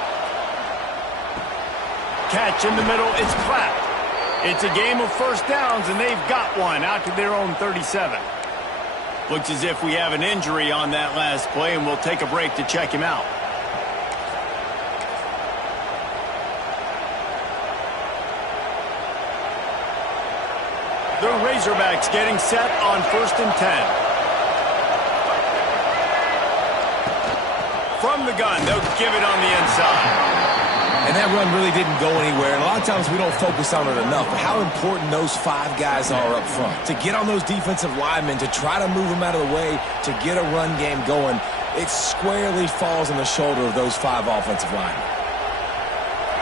Catch in the middle, it's Platt. It's a game of first downs, and they've got one out to their own 37. Looks as if we have an injury on that last play, and we'll take a break to check him out. The Razorbacks getting set on 1st and 10. From the gun, they'll give it on the inside. And that run really didn't go anywhere. And a lot of times we don't focus on it enough. But how important those 5 guys are up front. To get on those defensive linemen, to try to move them out of the way, to get a run game going, it squarely falls on the shoulder of those 5 offensive linemen.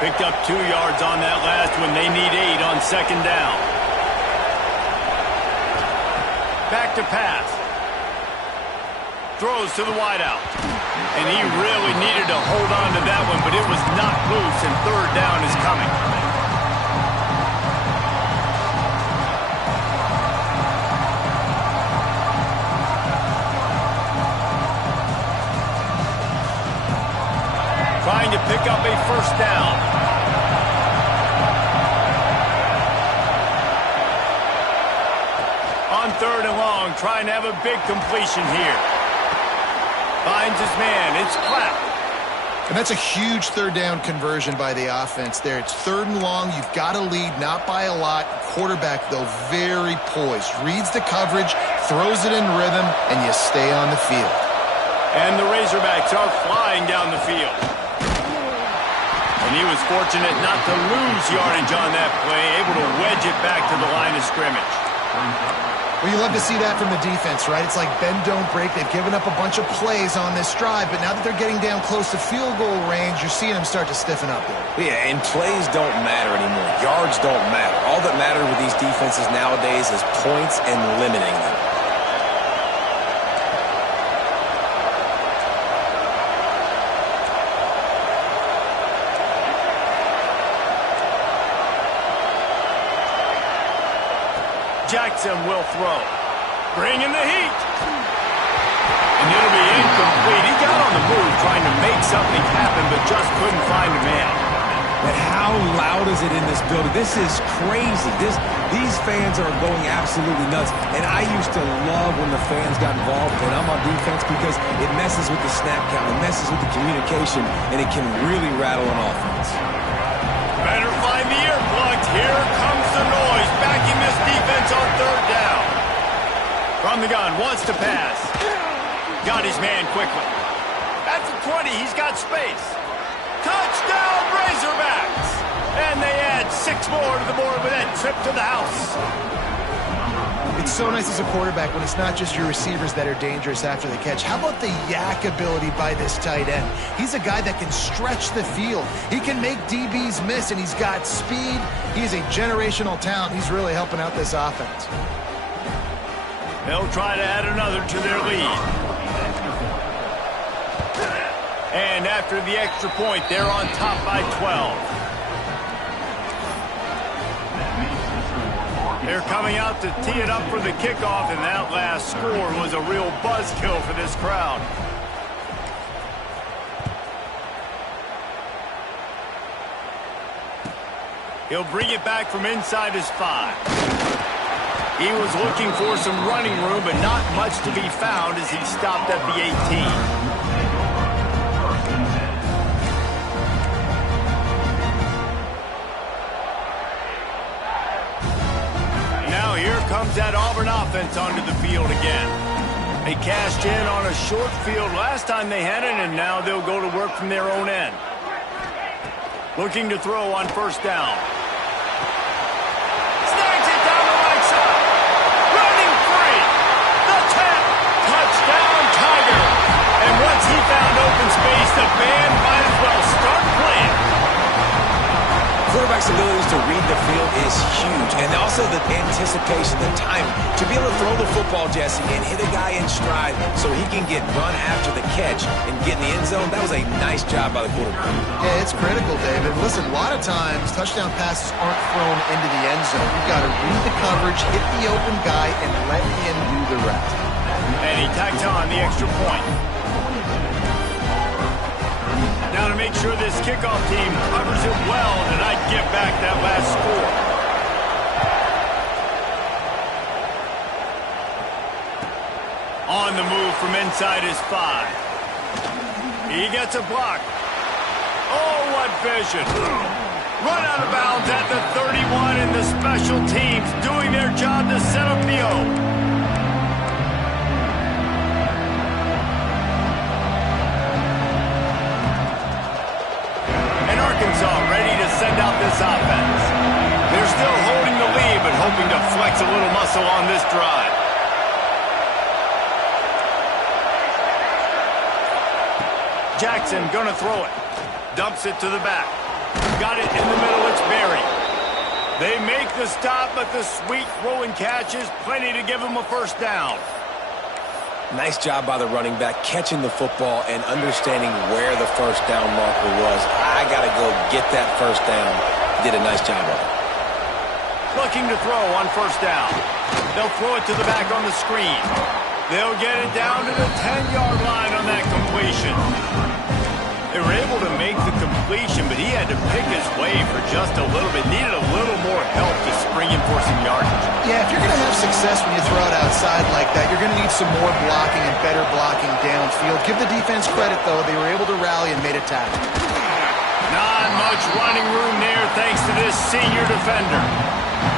Picked up 2 yards on that last one. They need 8 on 2nd down. Back to pass. Throws to the wideout. And he really needed to hold on to that one, but it was knocked loose, and 3rd down is coming. Trying to pick up a 1st down. On 3rd and long, trying to have a big completion here. Finds his man. It's Platt. And that's a huge 3rd down conversion by the offense there. It's 3rd and long. You've got to lead, not by a lot. Quarterback, though, very poised. Reads the coverage, throws it in rhythm, and you stay on the field. And the Razorbacks are flying down the field. And he was fortunate not to lose yardage on that play, able to wedge it back to the line of scrimmage. Well, you love to see that from the defense, right? It's like bend, don't break. They've given up a bunch of plays on this drive, but now that they're getting down close to field goal range, you're seeing them start to stiffen up there. Yeah, and plays don't matter anymore. Yards don't matter. All that matters with these defenses nowadays is points and limiting them. Jackson will throw. Bringing the heat. And it'll be incomplete. He got on the move trying to make something happen, but just couldn't find loud is it in this building? This is crazy. These fans are going absolutely nuts. And I used to love when the fans got involved when I'm on defense because it messes with the snap count, it messes with the communication, and it can really rattle an offense. Better find the earplugs. Here comes the noise, backing this defense on third down. From the gun, wants to pass. Got his man quickly. At the 20, he's got space. Touchdown, Razorbacks! And they add 6 more to the board with that trip to the house. It's so nice as a quarterback when it's not just your receivers that are dangerous after the catch. How about the yak ability by this tight end? He's a guy that can stretch the field. He can make DBs miss, and he's got speed. He's a generational talent. He's really helping out this offense. They'll try to add another to their lead. And after the extra point, they're on top by 12. They're coming out to tee it up for the kickoff, and that last score was a real buzzkill for this crowd. He'll bring it back from inside his 5. He was looking for some running room, but not much to be found as he stopped at the 18. Here comes that Auburn offense onto the field again. They cashed in on a short field last time they had it, and now they'll go to work from their own end. Looking to throw on first down. Snags it down the right side. Running free. The 10. Touchdown, Tiger. And once he found open space, the band might as well start playing. Quarterback's abilities to read the field is huge, and also the anticipation, the time to be able to throw the football, Jesse, and hit a guy in stride so he can get run after the catch and get in the end zone. That was a nice job by the quarterback. Yeah, it's critical, David. Listen, a lot of times touchdown passes aren't thrown into the end zone. You've got to read the coverage, hit the open guy, and let him do the rest. And he tacks on the extra point. Now to make sure this kickoff team covers it well and not give back that last score. On the move from inside his 5. He gets a block. Oh, what vision. Run out of bounds at the 31, and the special teams doing their job to set up the O. Ready to send out this offense. They're still holding the lead, but hoping to flex a little muscle on this drive. Jackson gonna throw it. Dumps it to the back. Got it in the middle, it's Berry. They make the stop, but the sweet throwing catch is plenty to give them a first down. Nice job by the running back, catching the football and understanding where the first down marker was. I got to go get that first down. Did a nice job of it. Looking to throw on first down. They'll throw it to the back on the screen. They'll get it down to the 10-yard line on that completion. They were able to make the completion, but he had to pick his way for just a little bit. Needed a little more help to spring him for some yardage. Yeah, if you're going to have success when you throw it outside like that, you're going to need some more blocking and better blocking downfield. Give the defense credit, though. They were able to rally and made a tackle. Not much running room there thanks to this senior defender.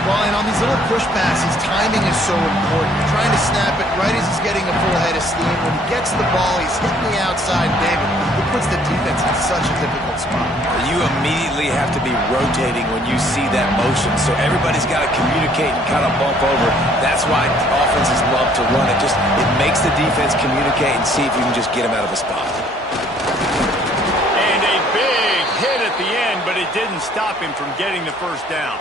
Well, and on these little push passes, timing is so important. You're trying to snap it right as he's getting a full head of steam. When he gets the ball, he's hitting the outside, David. It puts the defense in such a difficult spot. You immediately have to be rotating when you see that motion, so everybody's got to communicate and kind of bump over. That's why offenses love to run it. It makes the defense communicate and see if you can just get him out of the spot. And a big hit at the end, but it didn't stop him from getting the first down.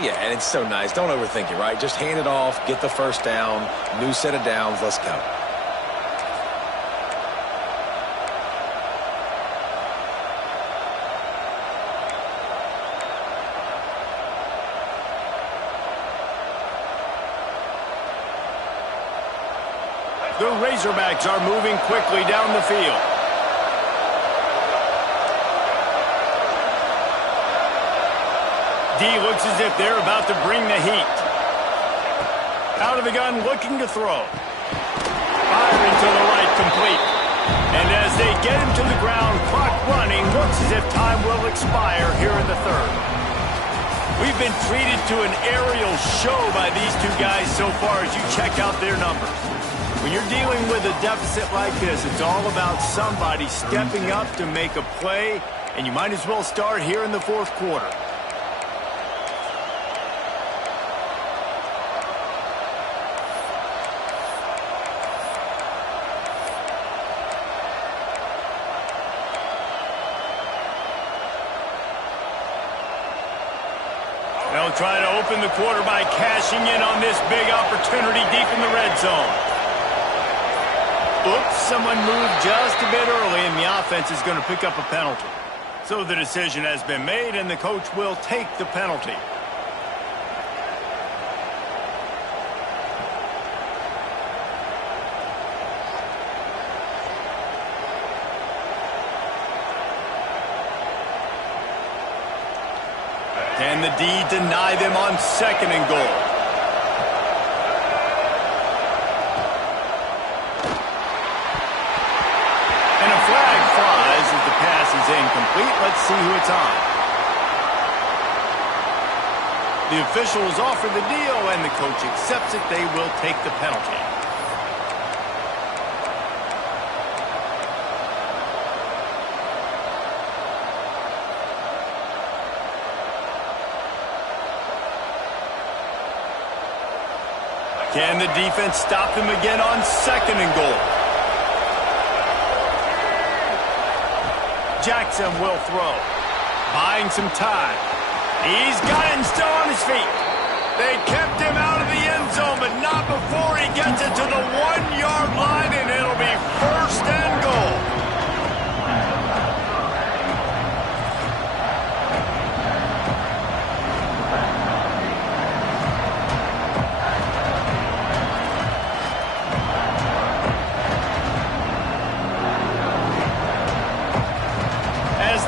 Yeah, and it's so nice. Don't overthink it, right? Just hand it off, get the first down, new set of downs, let's go. The Razorbacks are moving quickly down the field. D looks as if they're about to bring the heat. Out of the gun, looking to throw. Firing to the right, complete. And as they get him to the ground, clock running, looks as if time will expire here in the third. We've been treated to an aerial show by these two guys so far as you check out their numbers. When you're dealing with a deficit like this, it's all about somebody stepping up to make a play, and you might as well start here in the fourth quarter. They'll try to open the quarter by cashing in on this big opportunity deep in the red zone. Oops, someone moved just a bit early, and the offense is going to pick up a penalty. So the decision has been made, and the coach will take the penalty. Can the D deny them on second and goal? And a flag flies as the pass is incomplete. Let's see who it's on. The officials offer the deal, and the coach accepts it. They will take the penalty. Can the defense stop them again on second and goal? Jackson will throw. Buying some time. He's got it and still on his feet. They kept him out of the end zone, but not before he gets it to the 1-yard line, and it'll be first and goal.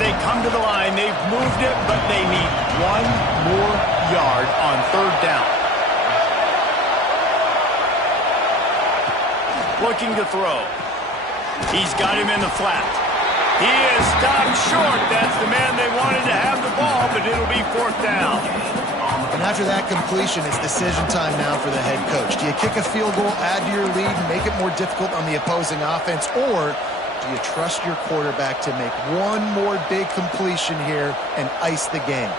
They come to the line, they've moved it, but they need one more yard on third down. Looking to throw. He's got him in the flat. He is stopped short. That's the man they wanted to have the ball, but it'll be fourth down. And after that completion, it's decision time now for the head coach. Do you kick a field goal, add to your lead, and make it more difficult on the opposing offense, or do you trust your quarterback to make one more big completion here and ice the game?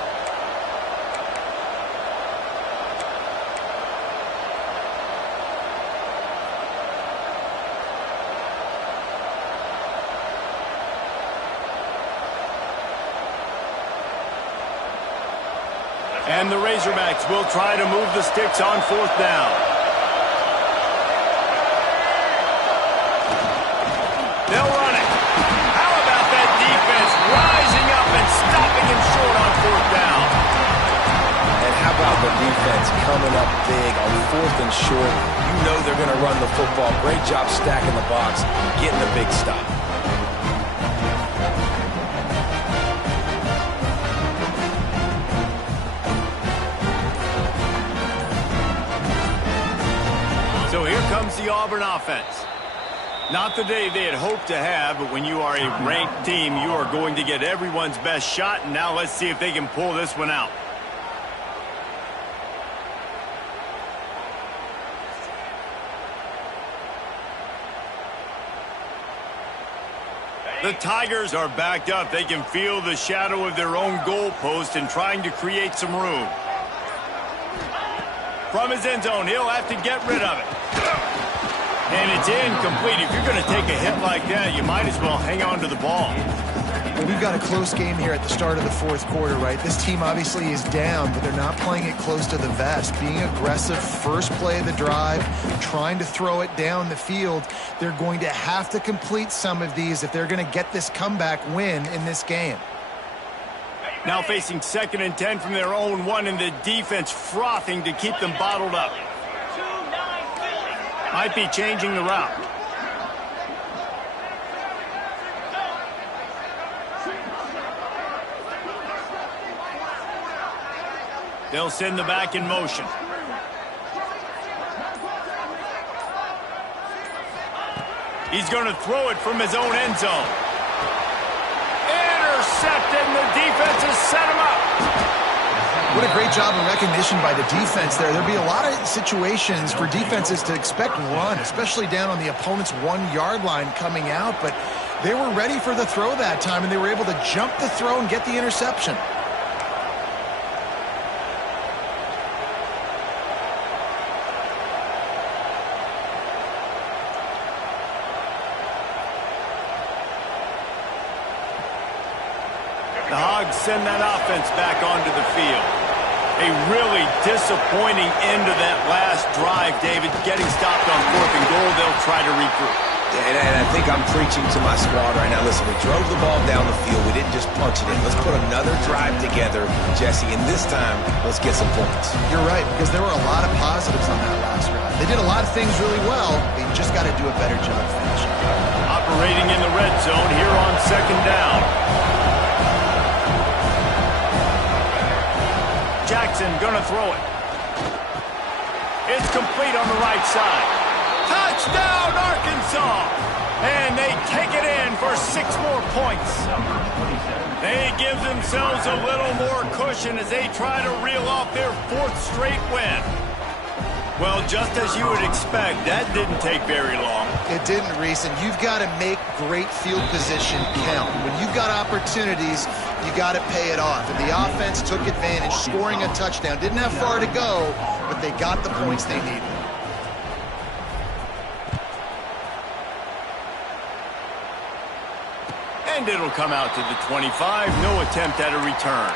And the Razorbacks will try to move the sticks on fourth down. They'll run it. How about that defense rising up and stopping him short on fourth down? And how about the defense coming up big on fourth and short? You know they're going to run the football. Great job stacking the box, getting a big stop. So here comes the Auburn offense. Not the day they had hoped to have, but when you are a ranked team, you are going to get everyone's best shot, and now let's see if they can pull this one out. The Tigers are backed up. They can feel the shadow of their own goalpost and trying to create some room. From his end zone, he'll have to get rid of it. And it's incomplete. If you're going to take a hit like that, you might as well hang on to the ball. Well, we've got a close game here at the start of the fourth quarter, right? This team obviously is down, but they're not playing it close to the vest. Being aggressive, first play of the drive, trying to throw it down the field. They're going to have to complete some of these if they're going to get this comeback win in this game. Now facing 2nd and 10 from their own 1, and the defense frothing to keep them bottled up. Might be changing the route. They'll send the back in motion. He's going to throw it from his own end zone. Intercepted, and the defense has set him up. What a great job of recognition by the defense there. There'll be a lot of situations for defenses to expect run, especially down on the opponent's 1-yard line coming out, but they were ready for the throw that time, and they were able to jump the throw and get the interception. The Hogs send that offense back onto the field. A really disappointing end to that last drive, David. Getting stopped on 4th and goal, they'll try to regroup. And I think I'm preaching to my squad right now. Listen, we drove the ball down the field. We didn't just punch it in. Let's put another drive together, Jesse, and this time, let's get some points. You're right, because there were a lot of positives on that last drive. They did a lot of things really well, but you just got to do a better job finishing. Operating in the red zone here on 2nd down. Jackson gonna throw it. It's complete on the right side. Touchdown, Arkansas! And they take it in for 6 more points. They give themselves a little more cushion as they try to reel off their 4th straight win. Well, just as you would expect, that didn't take very long. It didn't, Reese, and you've got to make great field position count. When you've got opportunities, you got to pay it off. And the offense took advantage, scoring a touchdown. Didn't have far to go, but they got the points they needed. And it'll come out to the 25. No attempt at a return.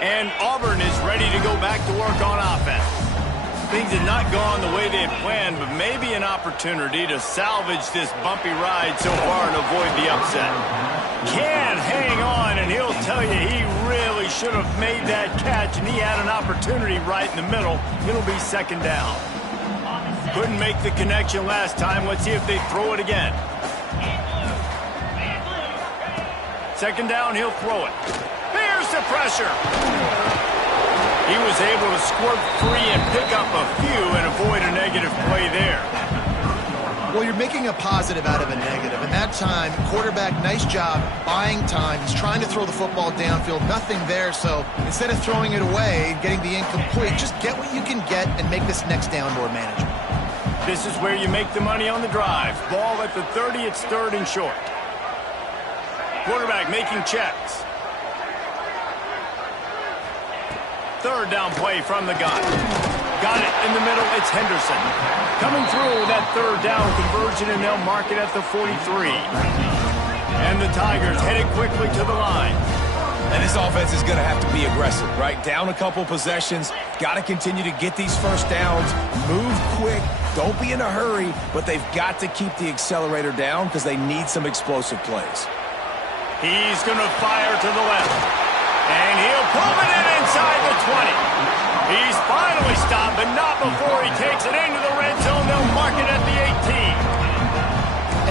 And Auburn is ready to go back to work on offense. Things had not gone the way they had planned, but maybe an opportunity to salvage this bumpy ride so far and avoid the upset. Can hang on, and he'll tell you he really should have made that catch, and he had an opportunity right in the middle. It'll be 2nd down. Couldn't make the connection last time. Let's see if they throw it again. 2nd down, he'll throw it. Here's the pressure. He was able to squirt free and pick up a few and avoid a negative play there. Well, you're making a positive out of a negative. And that time, quarterback, nice job buying time. He's trying to throw the football downfield. Nothing there. So instead of throwing it away and getting the incomplete, just get what you can get and make this next down more manageable. This is where you make the money on the drive. Ball at the 30. It's 3rd and short. Quarterback making checks. 3rd down play from the gun. Got it in the middle. It's Henderson. Coming through with that 3rd down conversion, and they'll mark it at the 43. And the Tigers headed quickly to the line. And this offense is going to have to be aggressive, right? Down a couple possessions. Got to continue to get these first downs. Move quick. Don't be in a hurry, but they've got to keep the accelerator down because they need some explosive plays. He's going to fire to the left. And he'll pull it in inside the 20. He's finally stopped, but not before he takes it into the red zone. They'll mark it at the 18.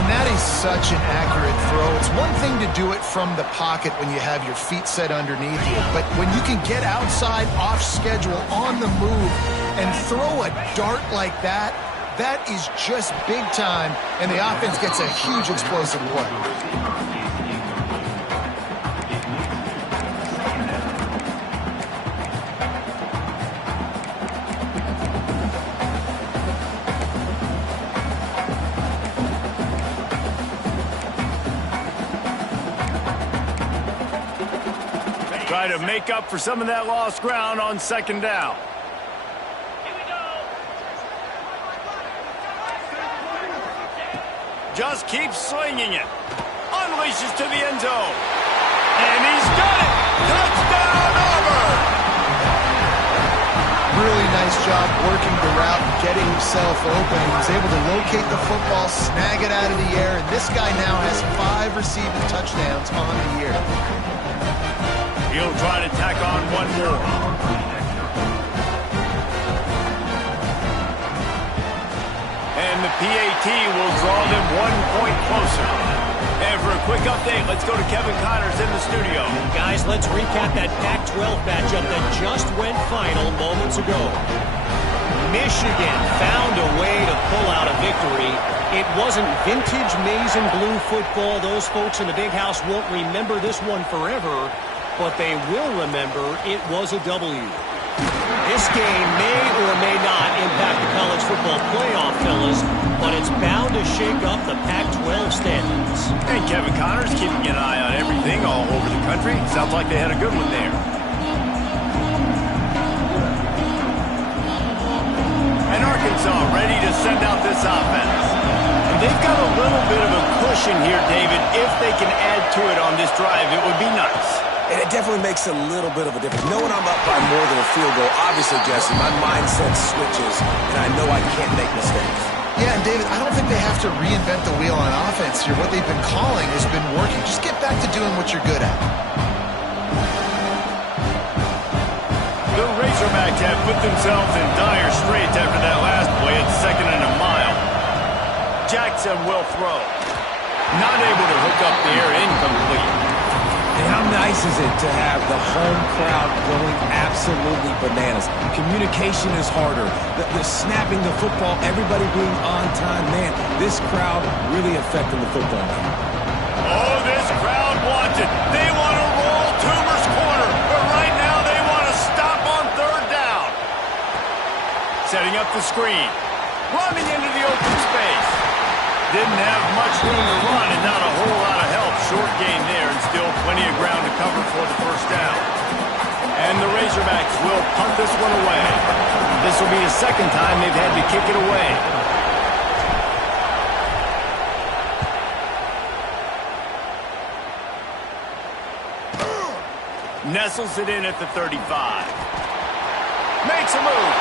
And that is such an accurate throw. It's one thing to do it from the pocket when you have your feet set underneath you, but when you can get outside, off schedule, on the move, and throw a dart like that, that is just big time, and the offense gets a huge explosive play. Try to make up for some of that lost ground on 2nd down. Just keeps slinging it. Unleashes to the end zone. And he's got it! Touchdown, Auburn! Really nice job working the route, getting himself open. He was able to locate the football, snag it out of the air, and this guy now has 5 receiving touchdowns on the year. He'll try to tack on one more. And the PAT will draw them 1 point closer. And for a quick update, let's go to Kevin Connors in the studio. Guys, let's recap that Pac-12 matchup that just went final moments ago. Michigan found a way to pull out a victory. It wasn't vintage maize and blue football. Those folks in the big house won't remember this one forever, but they will remember it was a W. This game may or may not impact the college football playoff, fellas, but it's bound to shake up the Pac-12 standings. And Kevin Connors keeping an eye on everything all over the country. Sounds like they had a good one there. And Arkansas ready to send out this offense. And they've got a little bit of a cushion here, David. If they can add to it on this drive, it would be nice. And it definitely makes a little bit of a difference. Knowing I'm up by more than a field goal, obviously, Jesse, my mindset switches, and I know I can't make mistakes. Yeah, and David, I don't think they have to reinvent the wheel on offense here. What they've been calling has been working. Just get back to doing what you're good at. The Razorbacks have put themselves in dire straits after that last play at 2nd and a mile. Jackson will throw. Not able to hook up there, incomplete. And how nice is it to have the home crowd going absolutely bananas? Communication is harder. The snapping the football, everybody being on time. Man, this crowd really affecting the football game. Oh, this crowd wants it. They want to roll Toomer's corner. But right now they want to stop on 3rd down. Setting up the screen. Running into the open space. Didn't have much room to run and not a whole lot of help. Short gain there and still plenty of ground to cover for the 1st down. And the Razorbacks will punt this one away. This will be the 2nd time they've had to kick it away. Nestles it in at the 35. Makes a move.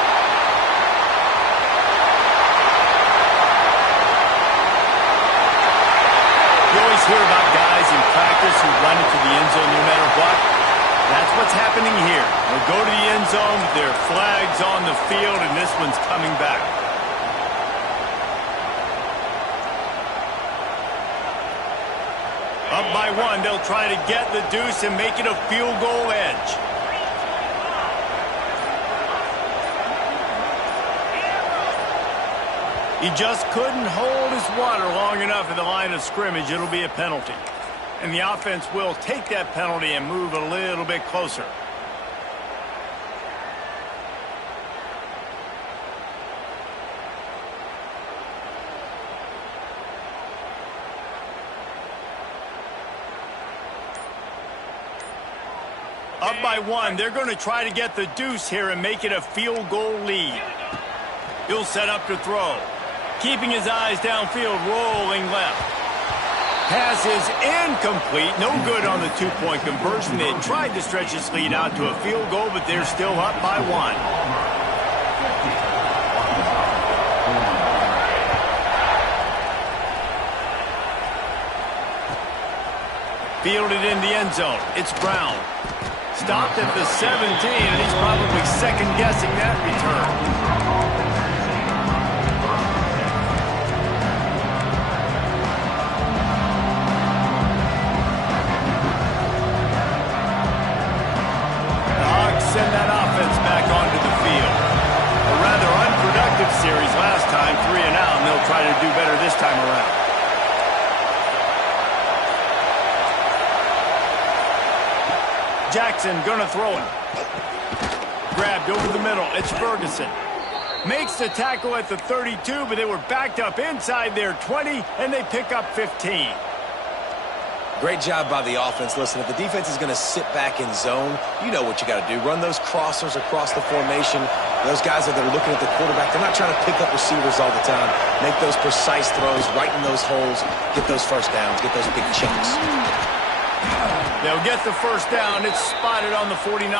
You always hear about guys in practice who run into the end zone no matter what. That's what's happening here. They'll go to the end zone, there are flags on the field, and this one's coming back. Up by 1, they'll try to get the deuce and make it a field goal edge. He just couldn't hold his water long enough at the line of scrimmage. It'll be a penalty. And the offense will take that penalty and move a little bit closer. Up by 1. They're going to try to get the deuce here and make it a field goal lead. He'll set up to throw. Keeping his eyes downfield, rolling left. Pass is incomplete. No good on the 2-point conversion. They tried to stretch this lead out to a field goal, but they're still up by 1. Fielded in the end zone. It's Brown. Stopped at the 17, and he's probably second-guessing that return. Send that offense back onto the field. A rather unproductive series last time, 3 and out, and they'll try to do better this time around. Jackson gonna throw it. Grabbed over the middle. It's Ferguson. Makes the tackle at the 32, but they were backed up inside their 20, and they pick up 15. Great job by the offense. Listen, if the defense is going to sit back in zone, you know what you got to do. Run those crossers across the formation. Those guys that are looking at the quarterback, they're not trying to pick up receivers all the time. Make those precise throws, right in those holes, get those 1st downs, get those big chunks. They'll get the 1st down. It's spotted on the 49.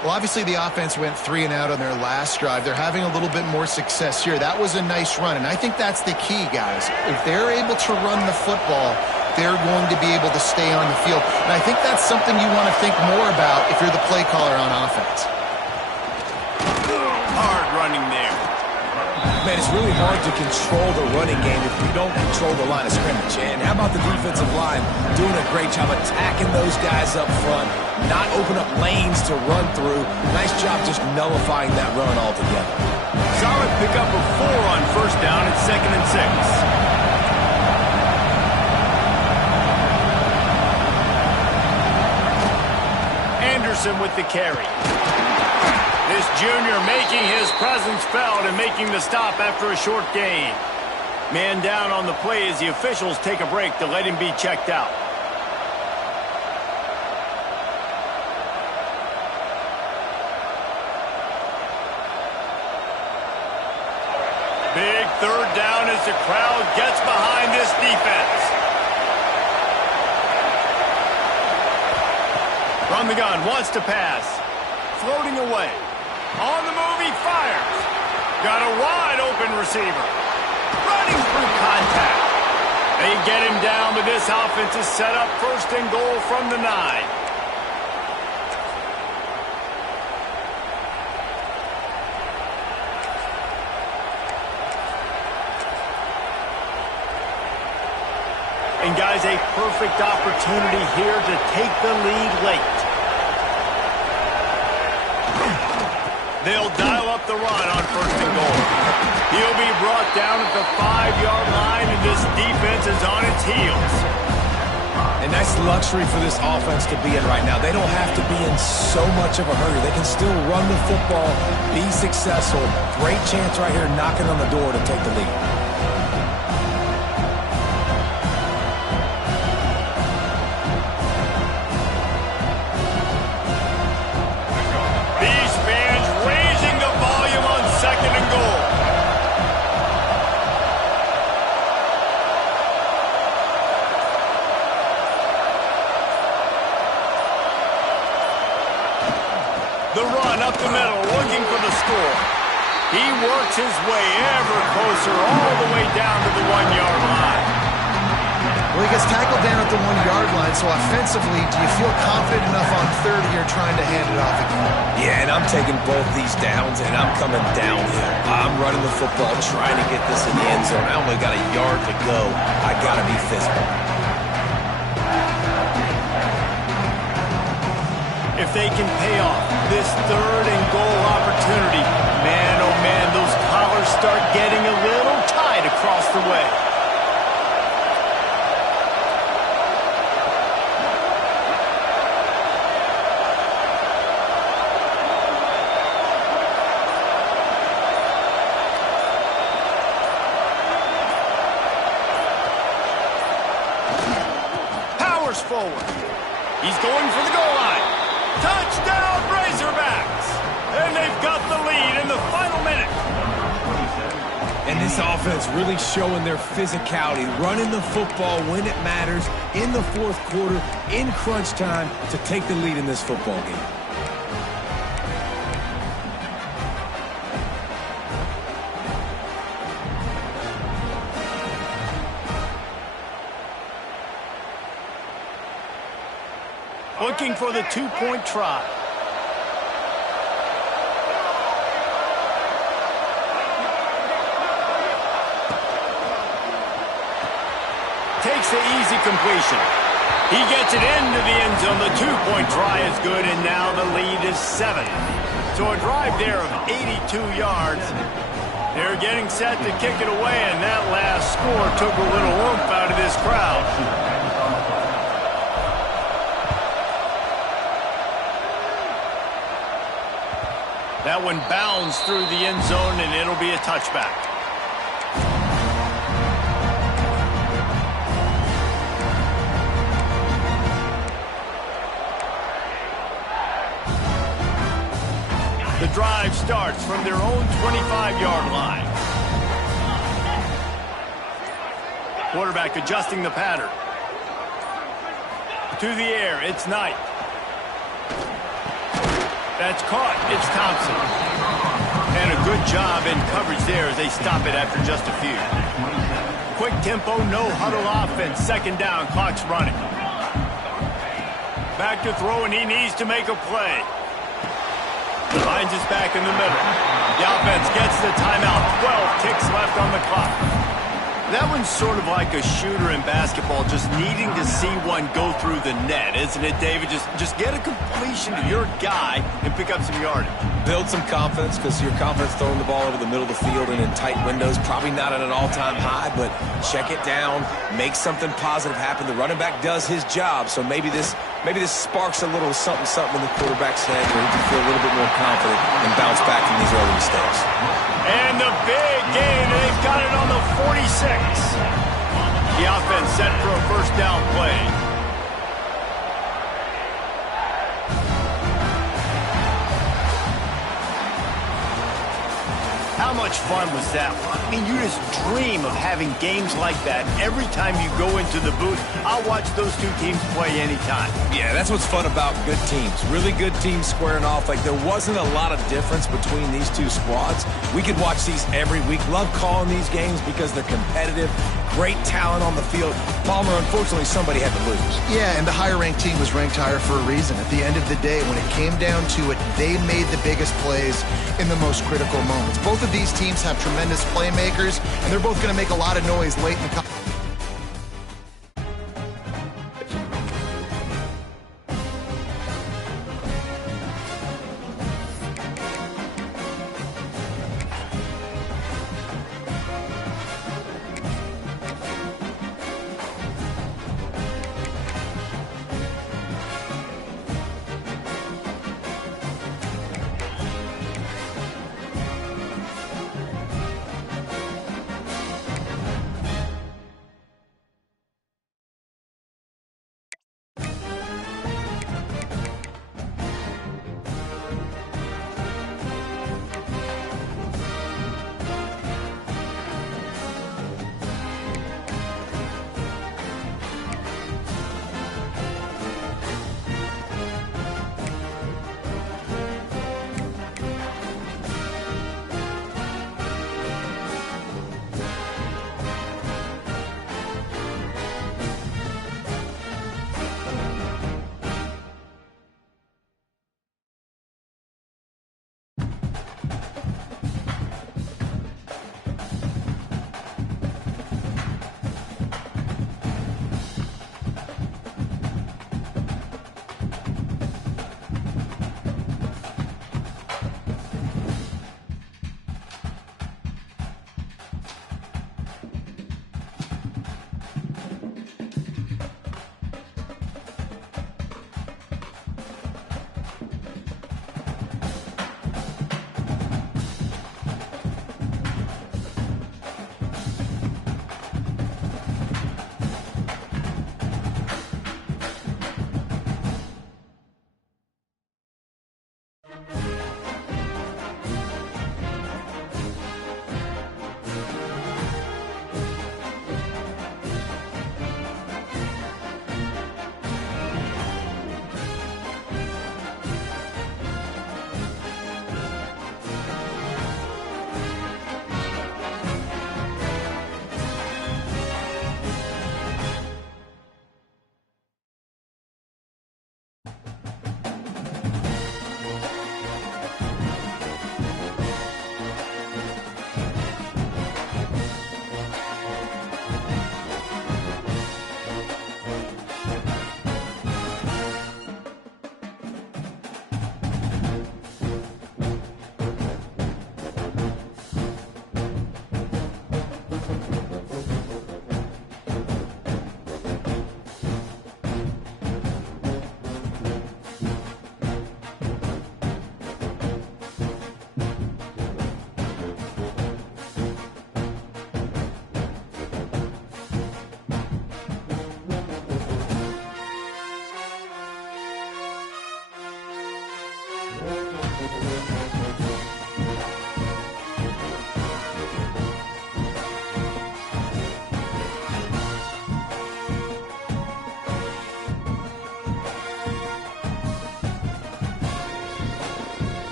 Well, obviously the offense went 3 and out on their last drive. They're having a little bit more success here. That was a nice run, and I think that's the key, guys. If they're able to run the football, they're going to be able to stay on the field. And I think that's something you want to think more about if you're the play caller on offense. Hard running there. Man, it's really hard to control the running game if you don't control the line of scrimmage. And how about the defensive line doing a great job attacking those guys up front, not open up lanes to run through. Nice job just nullifying that run altogether. Solid pickup of 4 on first down at 2nd and 6. Anderson with the carry. This junior making his presence felt and making the stop after a short gain. Man down on the play as the officials take a break to let him be checked out. Big 3rd down as the crowd gets behind this defense. From the gun, wants to pass. Floating away. On the move, he fires. Got a wide open receiver. Running through contact. They get him down, but this offense is set up 1st and goal from the 9. And guys, a perfect opportunity here to take the lead late. They'll dial up the run on 1st and goal. He'll be brought down at the 5-yard line, and this defense is on its heels. A nice luxury for this offense to be in right now. They don't have to be in so much of a hurry. They can still run the football, be successful. Great chance right here knocking on the door to take the lead. The run up the middle, looking for the score. He works his way ever closer, all the way down to the 1-yard line. Well, he gets tackled down at the 1-yard line, so offensively, do you feel confident enough on 3rd here trying to hand it off again? Yeah, and I'm taking both these downs, and I'm coming downhill. I'm running the football, trying to get this in the end zone. I only got a yard to go. I got to be physical. If they can pay off this 3rd and goal opportunity, man, oh man, those collars start getting a little tight across the way. Powers forward. He's going for the goal line. Touchdown, Razorbacks! And they've got the lead in the final minute. And this offense really showing their physicality, running the football when it matters, in the 4th quarter, in crunch time, to take the lead in this football game. Looking for the 2-point try. Takes the easy completion. He gets it into the end zone. The 2-point try is good, and now the lead is 7. So a drive there of 82 yards. They're getting set to kick it away, and that last score took a little oomph out of this crowd. That one bounds through the end zone, and it'll be a touchback. The drive starts from their own 25-yard line. Quarterback adjusting the pattern. To the air, it's Knight. That's caught. It's Thompson. And a good job in coverage there as they stop it after just a few. Quick tempo, no huddle offense. 2nd down, clock's running. Back to throw, and he needs to make a play. Finds us back in the middle. The offense gets the timeout. 12 ticks That one's sort of like a shooter in basketball, just needing to see one go through the net, isn't it, David? Just get a completion to your guy and pick up some yardage. Build some confidence, because your confidence throwing the ball over the middle of the field and in tight windows, probably not at an all-time high, but check it down, make something positive happen. The running back does his job, so maybe this sparks a little something in the quarterback's head where he can feel a little bit more confident and bounce back from these early mistakes. And the big gain, they've got it on the 46. The offense set for a first down play. How much fun was that? I mean, you just dream of having games like that every time you go into the booth. I'll watch those two teams play anytime. Yeah, that's what's fun about good teams. Really good teams squaring off. Like, there wasn't a lot of difference between these two squads. We could watch these every week. Love calling these games because they're competitive. Great talent on the field. Palmer, unfortunately, somebody had to lose. Yeah, and the higher-ranked team was ranked higher for a reason. At the end of the day, when it came down to it, they made the biggest plays in the most critical moments. Both of these teams have tremendous playmakers, and they're both going to make a lot of noise late in the